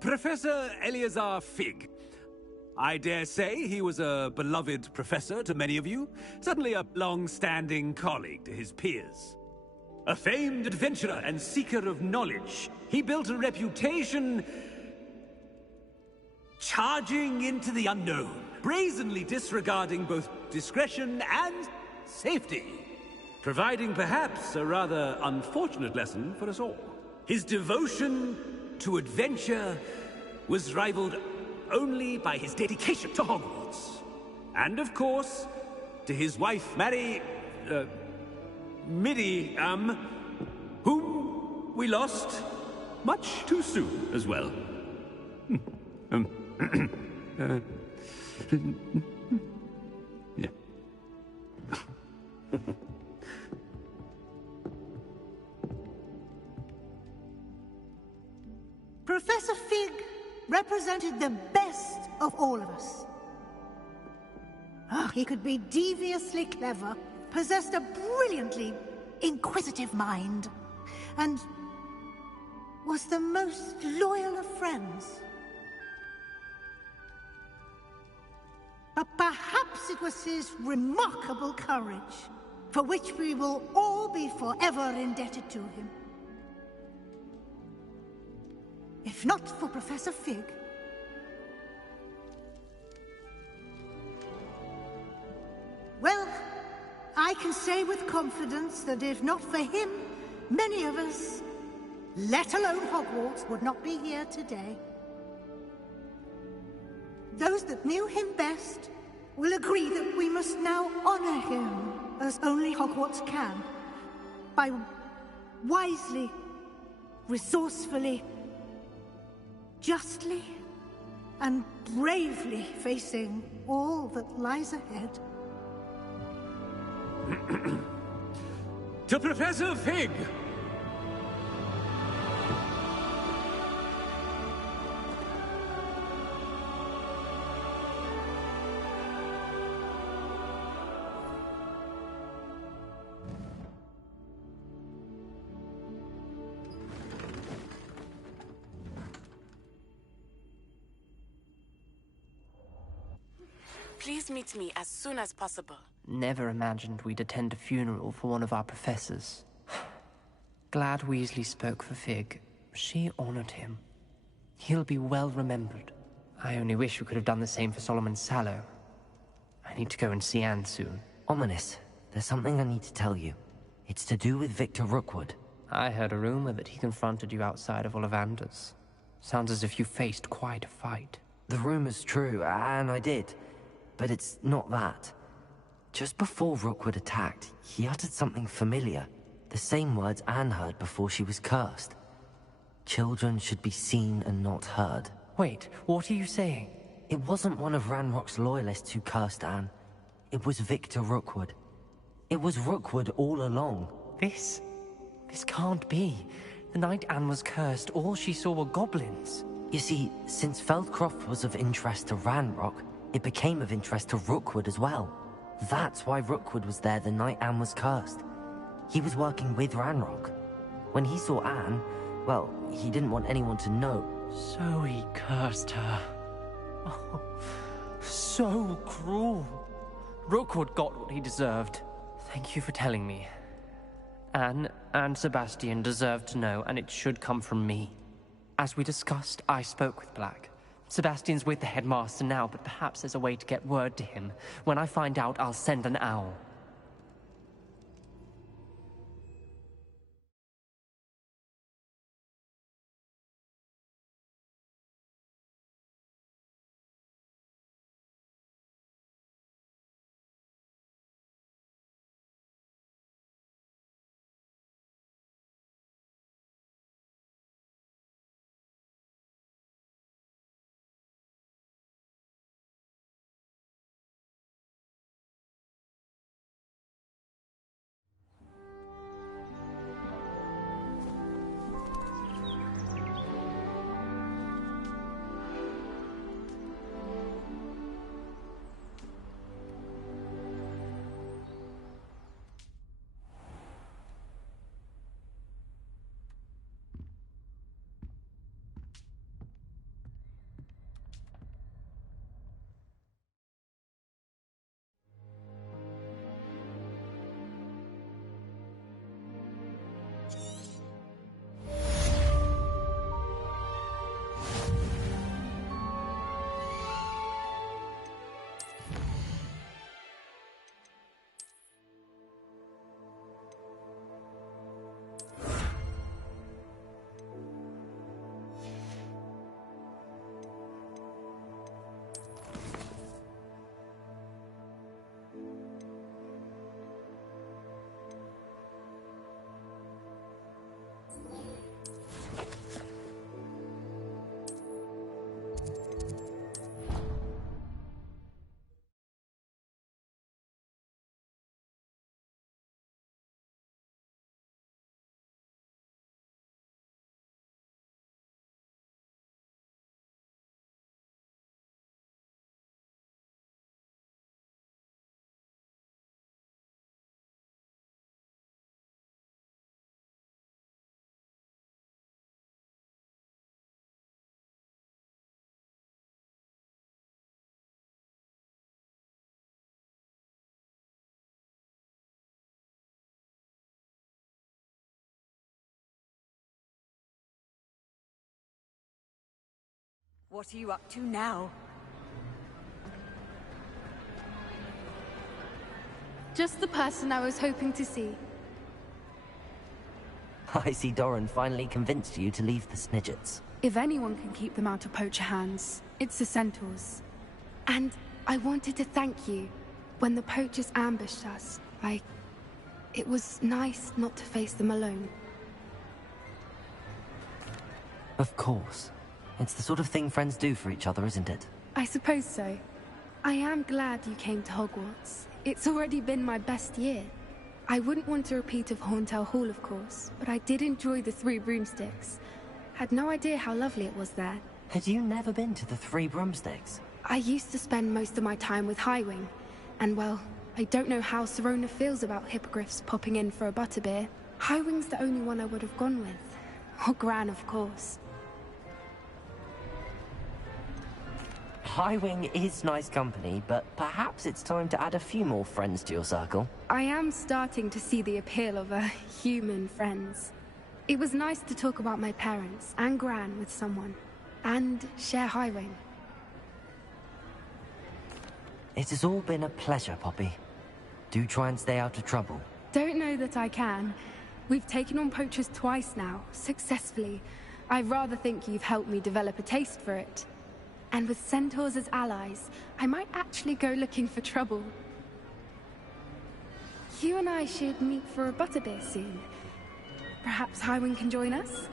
Professor Eleazar Fig. I dare say he was a beloved professor to many of you, suddenly a long-standing colleague to his peers. A famed adventurer and seeker of knowledge, he built a reputation charging into the unknown, brazenly disregarding both discretion and safety, providing perhaps a rather unfortunate lesson for us all. His devotion to adventure was rivaled only by his dedication to Hogwarts. And of course, to his wife, Midi, whom we lost much too soon as well. Yeah. Professor Fig represented the best of all of us. He could be deviously clever, possessed a brilliantly inquisitive mind, and was the most loyal of friends. But perhaps it was his remarkable courage, for which we will all be forever indebted to him. If not for Professor Fig, well, I can say with confidence that if not for him, many of us, let alone Hogwarts, would not be here today. Those that knew him best will agree that we must now honor him as only Hogwarts can, by wisely, resourcefully, justly and bravely facing all that lies ahead. To Professor Fig! Please meet me as soon as possible. Never imagined we'd attend a funeral for one of our professors. Glad Weasley spoke for Fig. She honored him. He'll be well remembered. I only wish we could have done the same for Solomon Sallow. I need to go and see Anne soon. Ominous, there's something I need to tell you. It's to do with Victor Rookwood. I heard a rumor that he confronted you outside of Ollivander's. Sounds as if you faced quite a fight. The rumor's true, and I did. But it's not that. Just before Rookwood attacked, he uttered something familiar. The same words Anne heard before she was cursed. Children should be seen and not heard. Wait, what are you saying? It wasn't one of Ranrock's loyalists who cursed Anne. It was Victor Rookwood. It was Rookwood all along. This can't be. The night Anne was cursed, all she saw were goblins. You see, since Feldcroft was of interest to Ranrock, it became of interest to Rookwood as well. That's why Rookwood was there the night Anne was cursed. He was working with Ranrock. When he saw Anne, well, he didn't want anyone to know. So he cursed her. Oh, so cruel. Rookwood got what he deserved. Thank you for telling me. Anne and Sebastian deserve to know, and it should come from me. As we discussed, I spoke with Black. Sebastian's with the headmaster now, but perhaps there's a way to get word to him. When I find out, I'll send an owl. What are you up to now? Just the person I was hoping to see. I see Doran finally convinced you to leave the Snidgets. If anyone can keep them out of poacher hands, it's the centaurs. And I wanted to thank you. When the poachers ambushed us, it was nice not to face them alone. Of course. It's the sort of thing friends do for each other, isn't it? I suppose so. I am glad you came to Hogwarts. It's already been my best year. I wouldn't want a repeat of Horntail Hall, of course, but I did enjoy the Three Broomsticks. Had no idea how lovely it was there. Had you never been to the Three Broomsticks? I used to spend most of my time with Highwing, and well, I don't know how Serona feels about hippogriffs popping in for a butterbeer. Highwing's the only one I would have gone with. Or Gran, of course. Highwing is nice company, but perhaps it's time to add a few more friends to your circle. I am starting to see the appeal of human friends. It was nice to talk about my parents and Gran with someone, and share Highwing. It has all been a pleasure, Poppy. Do try and stay out of trouble. Don't know that I can. We've taken on poachers twice now, successfully. I rather think you've helped me develop a taste for it. And with centaurs as allies, I might actually go looking for trouble. You and I should meet for a butterbeer soon. Perhaps Highwing can join us?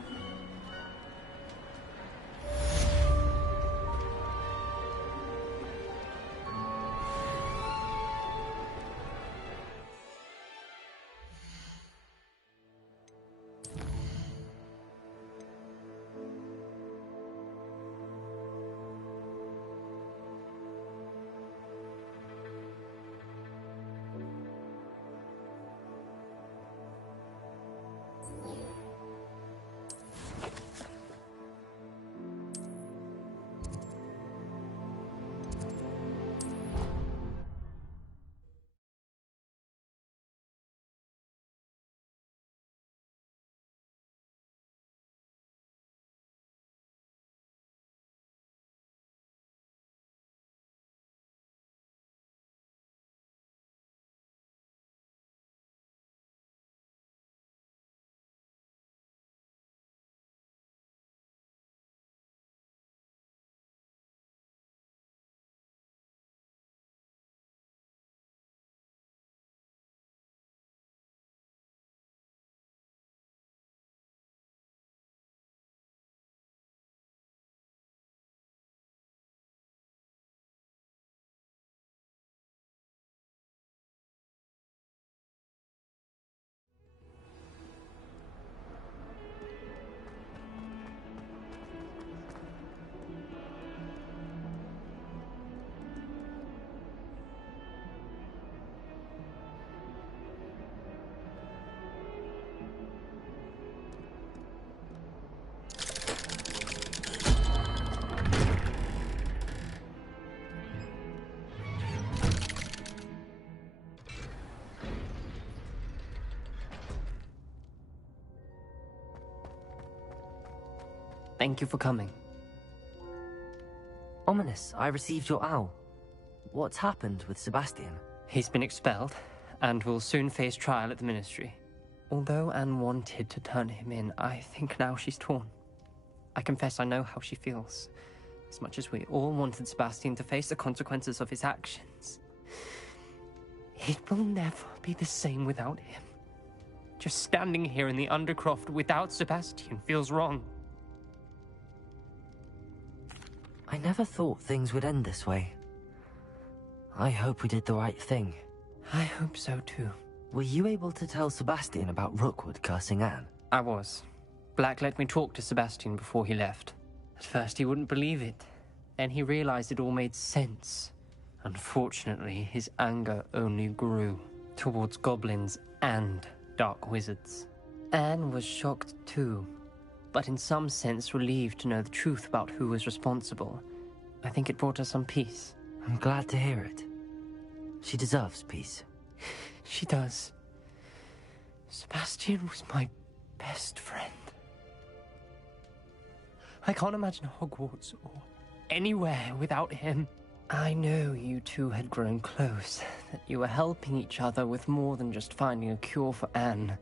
Thank you for coming. Ominous, I received your owl. What's happened with Sebastian? He's been expelled, and will soon face trial at the Ministry. Although Anne wanted to turn him in, I think now she's torn. I confess I know how she feels. As much as we all wanted Sebastian to face the consequences of his actions, it will never be the same without him. Just standing here in the Undercroft without Sebastian feels wrong. I never thought things would end this way. I hope we did the right thing. I hope so too. Were you able to tell Sebastian about Rookwood cursing Anne? I was. Black let me talk to Sebastian before he left. At first he wouldn't believe it. Then he realized it all made sense. Unfortunately, his anger only grew towards goblins and dark wizards. Anne was shocked too, but in some sense relieved to know the truth about who was responsible. I think it brought her some peace. I'm glad to hear it. She deserves peace. She does. Sebastian was my best friend. I can't imagine Hogwarts or anywhere without him. I know you two had grown close, that you were helping each other with more than just finding a cure for Anne.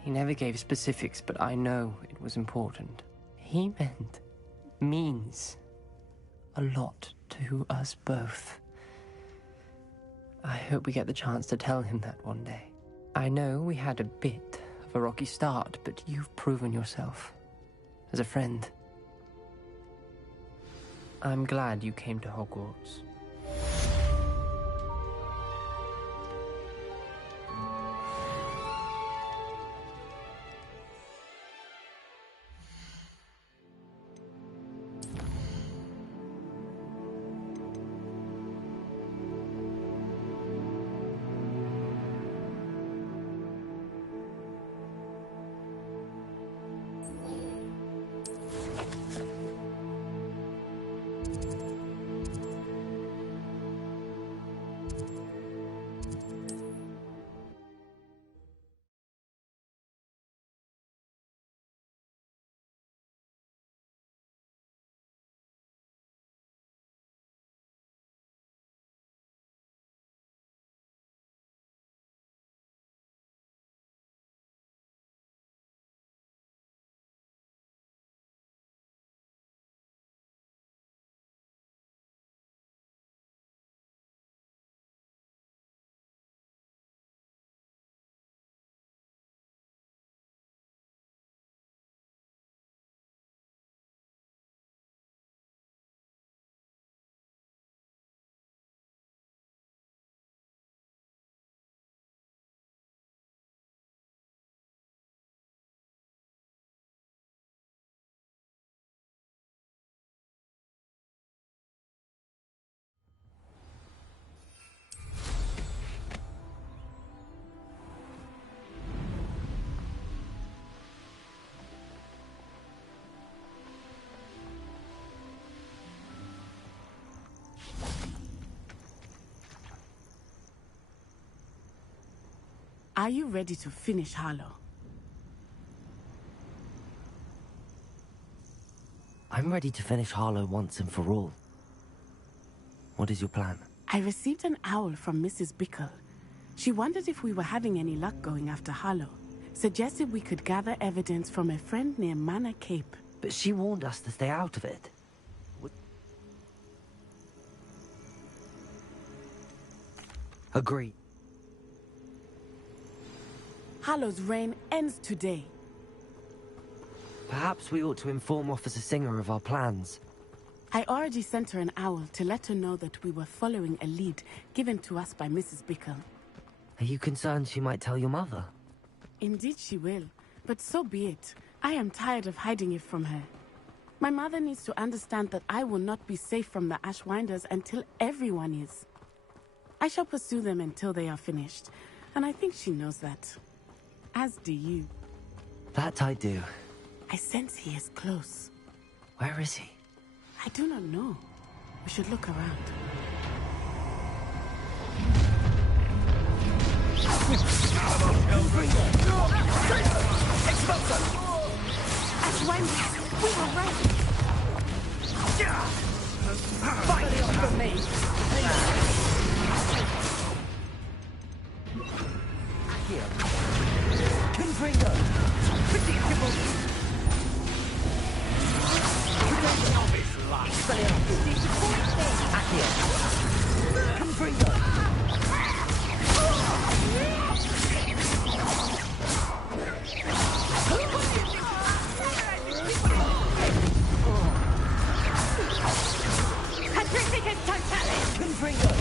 He never gave specifics, but I know it was important. He means a lot to us both. I hope we get the chance to tell him that one day. I know we had a bit of a rocky start, but you've proven yourself as a friend. I'm glad you came to Hogwarts. Are you ready to finish Harlow? I'm ready to finish Harlow once and for all. What is your plan? I received an owl from Mrs. Bickle. She wondered if we were having any luck going after Harlow. Suggested we could gather evidence from a friend near Manor Cape. But she warned us to stay out of it. Agree. Harlow's reign ends today. Perhaps we ought to inform Officer Singer of our plans. I already sent her an owl to let her know that we were following a lead given to us by Mrs. Bickle. Are you concerned she might tell your mother? Indeed she will, but so be it. I am tired of hiding it from her. My mother needs to understand that I will not be safe from the Ashwinders until everyone is. I shall pursue them until they are finished, and I think she knows that. As do you. That I do. I sense he is close. Where is he? I do not know. We should look around. Ashwinders, we were right. Accio. Confringo. Predictable. Accio. Confringo. Patricitus totalis! Confringo.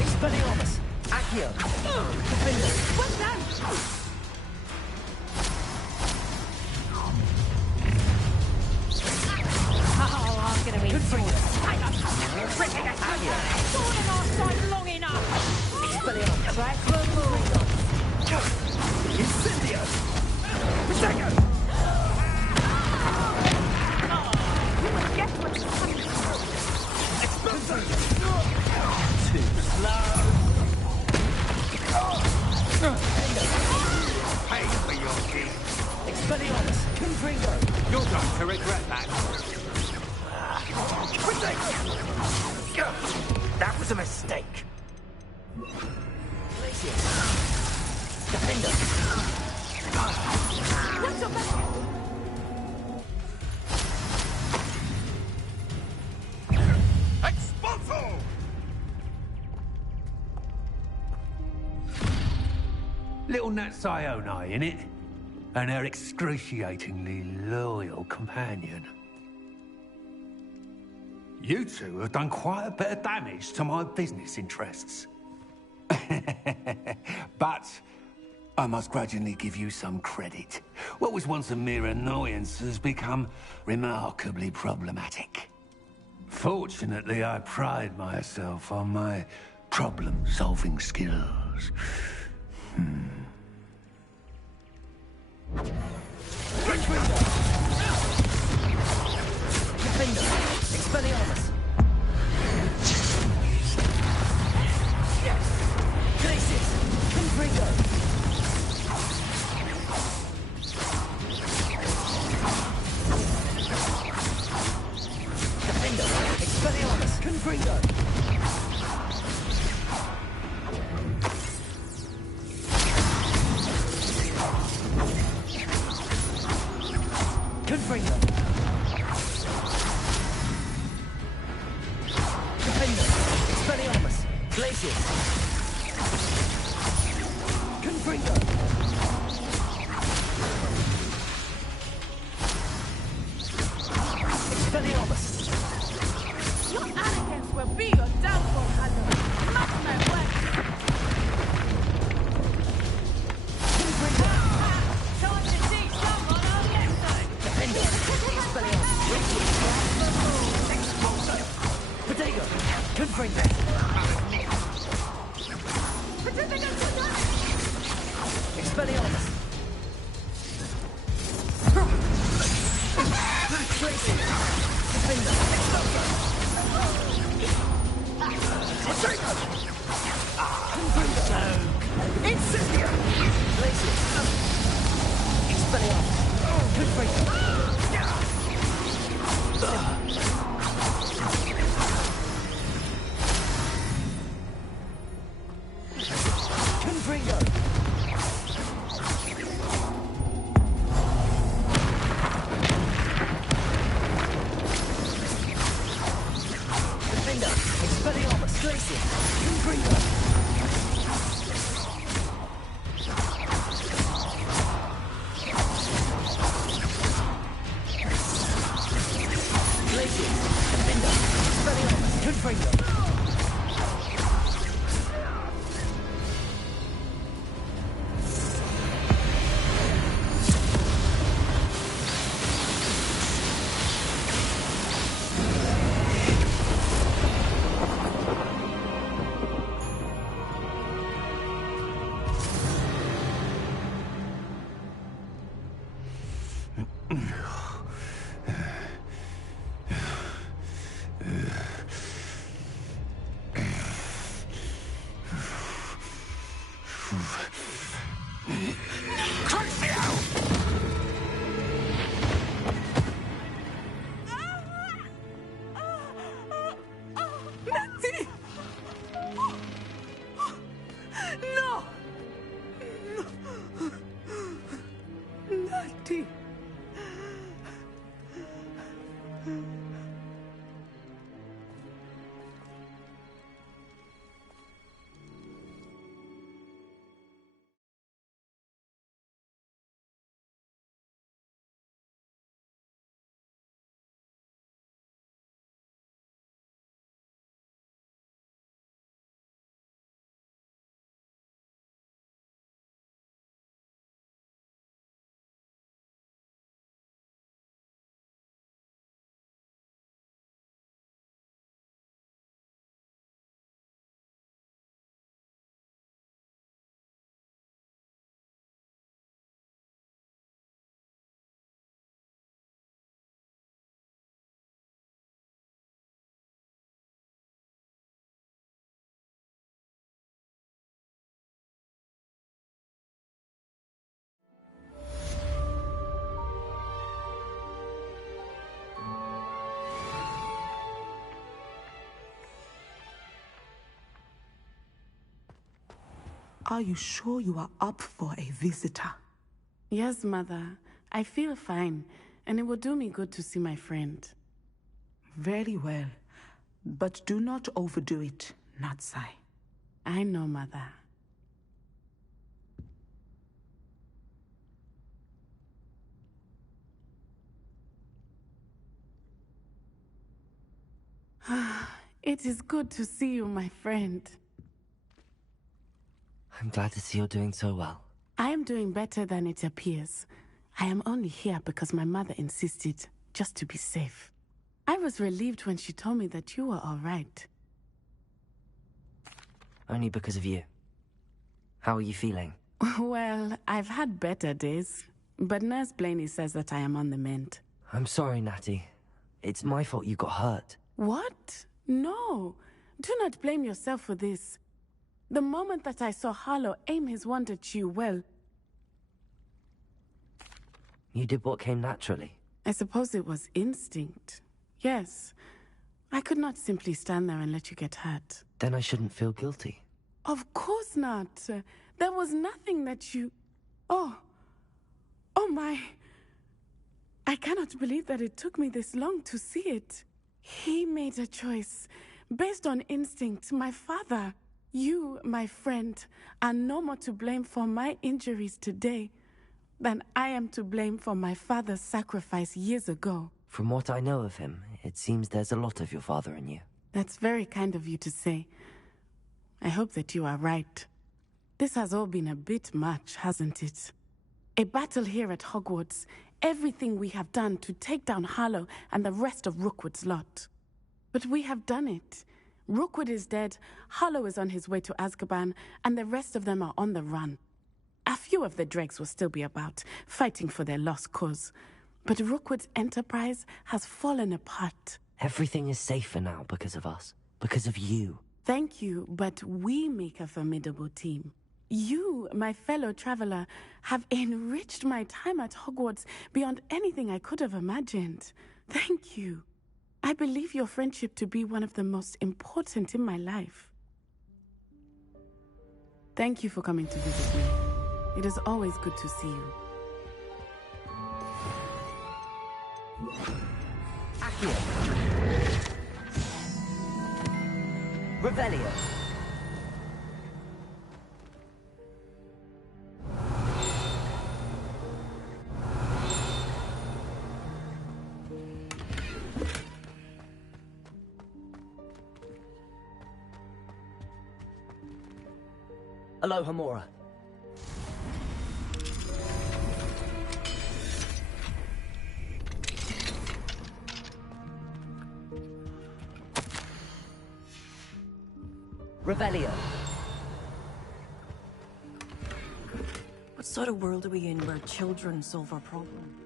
Expelliarmus. Accio. Confringo. What's that? Oh, I'm gonna be Confringo. Patricitus totalis! Thorn in our side long enough! Expelliarmus. Confringo. Incendio. Protego. You must guess what's coming through. Too slow. Pay for your deed. Expelliarmus. Confringo. You're going to regret that. That was a mistake. Glacier. Defender. What's your best? Expulso! Little Nat Sione, innit? And her excruciatingly loyal companion. You two have done quite a bit of damage to my business interests. But I must grudgingly give you some credit. What was once a mere annoyance has become remarkably problematic. Fortunately, I pride myself on my problem-solving skills. Defender. Expelliarmus. Glacier. Confringo. Defender. Expelliarmus. Confringo. Confringo. Defender. Expelliarmus. Glacier. Confringo. Expelliarmus. Your arrogance will be your downfall, Halo. Not my work. Time to teach someone our lesson. Defender. Expelliarmus. Expulso. Protego. Confringo. Expelliarmus. Glacier. Defender. Protego. Confringo. Incendio. Glacier. Expelliarmus. Confringo. Confringo. Defender. Expelliarmus. Glacier. Confringo. Glacier. Defender. Expelliarmus. Confringo. Are you sure you are up for a visitor? Yes, Mother. I feel fine, and it will do me good to see my friend. Very well. But do not overdo it, Natsai. I know, Mother. It is good to see you, my friend. I'm glad to see you're doing so well. I am doing better than it appears. I am only here because my mother insisted, just to be safe. I was relieved when she told me that you were all right. Only because of you. How are you feeling? Well, I've had better days, but Nurse Blaney says that I am on the mend. I'm sorry, Natty. It's my fault you got hurt. What? No. Do not blame yourself for this. The moment that I saw Harlow aim his wand at you, well... You did what came naturally. I suppose it was instinct. Yes. I could not simply stand there and let you get hurt. Then I shouldn't feel guilty. Of course not. There was nothing that you... Oh. Oh my... I cannot believe that it took me this long to see it. He made a choice. Based on instinct, my father... You, my friend, are no more to blame for my injuries today than I am to blame for my father's sacrifice years ago. From what I know of him, it seems there's a lot of your father in you. That's very kind of you to say. I hope that you are right. This has all been a bit much, hasn't it? A battle here at Hogwarts. Everything we have done to take down Harlow and the rest of Rookwood's lot. But we have done it. Rookwood is dead, Harlow is on his way to Azkaban, and the rest of them are on the run. A few of the dregs will still be about, fighting for their lost cause. But Rookwood's enterprise has fallen apart. Everything is safer now because of us. Because of you. Thank you, but we make a formidable team. You, my fellow traveler, have enriched my time at Hogwarts beyond anything I could have imagined. Thank you. I believe your friendship to be one of the most important in my life. Thank you for coming to visit me. It is always good to see you. Accio. Revelio. Aloha Mora. Revelio. What sort of world are we in where children solve our problems?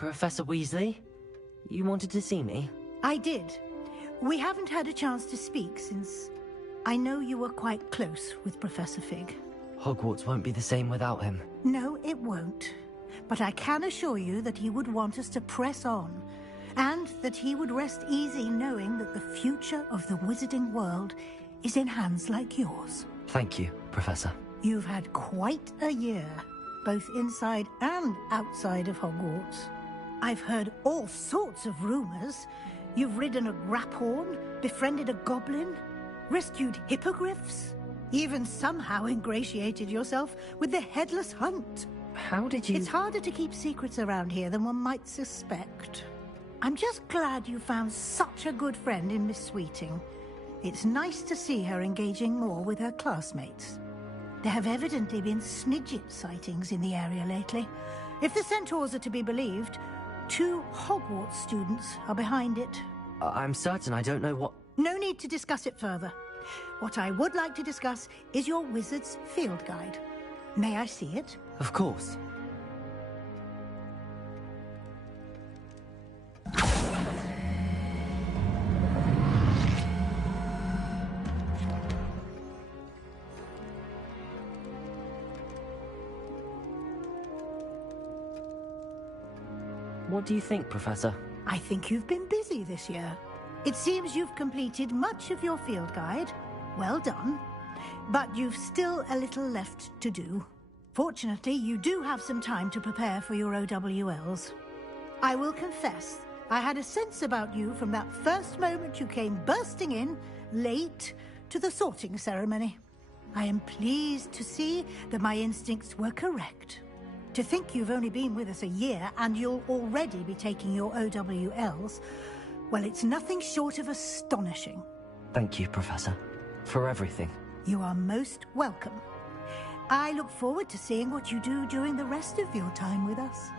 Professor Weasley? You wanted to see me? I did. We haven't had a chance to speak since I know you were quite close with Professor Fig. Hogwarts won't be the same without him. No, it won't. But I can assure you that he would want us to press on, and that he would rest easy knowing that the future of the wizarding world is in hands like yours. Thank you, Professor. You've had quite a year, both inside and outside of Hogwarts. I've heard all sorts of rumors. You've ridden a graphorn, befriended a goblin, rescued hippogriffs, even somehow ingratiated yourself with the Headless Hunt. How did you... It's harder to keep secrets around here than one might suspect. I'm just glad you found such a good friend in Miss Sweeting. It's nice to see her engaging more with her classmates. There have evidently been Snidget sightings in the area lately. If the Centaurs are to be believed, 2 Hogwarts students are behind it. I'm certain I don't know what... No need to discuss it further. What I would like to discuss is your wizard's field guide. May I see it? Of course. What do you think, Professor? I think you've been busy this year. It seems you've completed much of your field guide. Well done. But you've still a little left to do. Fortunately, you do have some time to prepare for your OWLs. I will confess, I had a sense about you from that first moment you came bursting in, late, to the sorting ceremony. I am pleased to see that my instincts were correct. To think you've only been with us a year and you'll already be taking your OWLs, well, it's nothing short of astonishing. Thank you, Professor, for everything. You are most welcome. I look forward to seeing what you do during the rest of your time with us.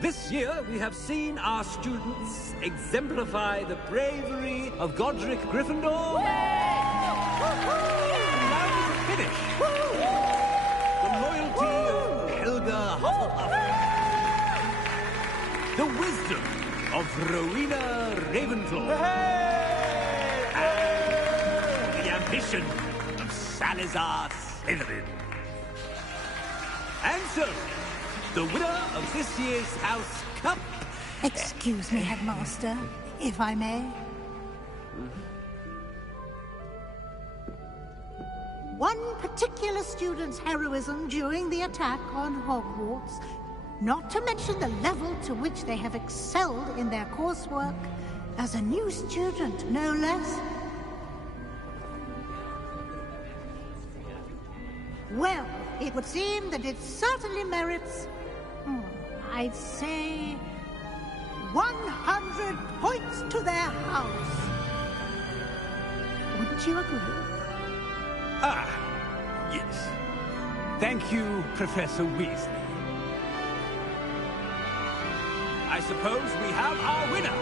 This year, we have seen our students exemplify the bravery of Godric Gryffindor. And now to finish, the loyalty of Helga Hufflepuff. The wisdom of Rowena Ravenclaw. And the ambition of Salazar Slytherin. And so, the winner of this year's House Cup... Excuse me, Headmaster, if I may. One particular student's heroism during the attack on Hogwarts, not to mention the level to which they have excelled in their coursework, as a new student, no less. Well, it would seem that it certainly merits, I'd say, 100 points to their house. Wouldn't you agree? Ah, yes. Thank you, Professor Weasley. I suppose we have our winner.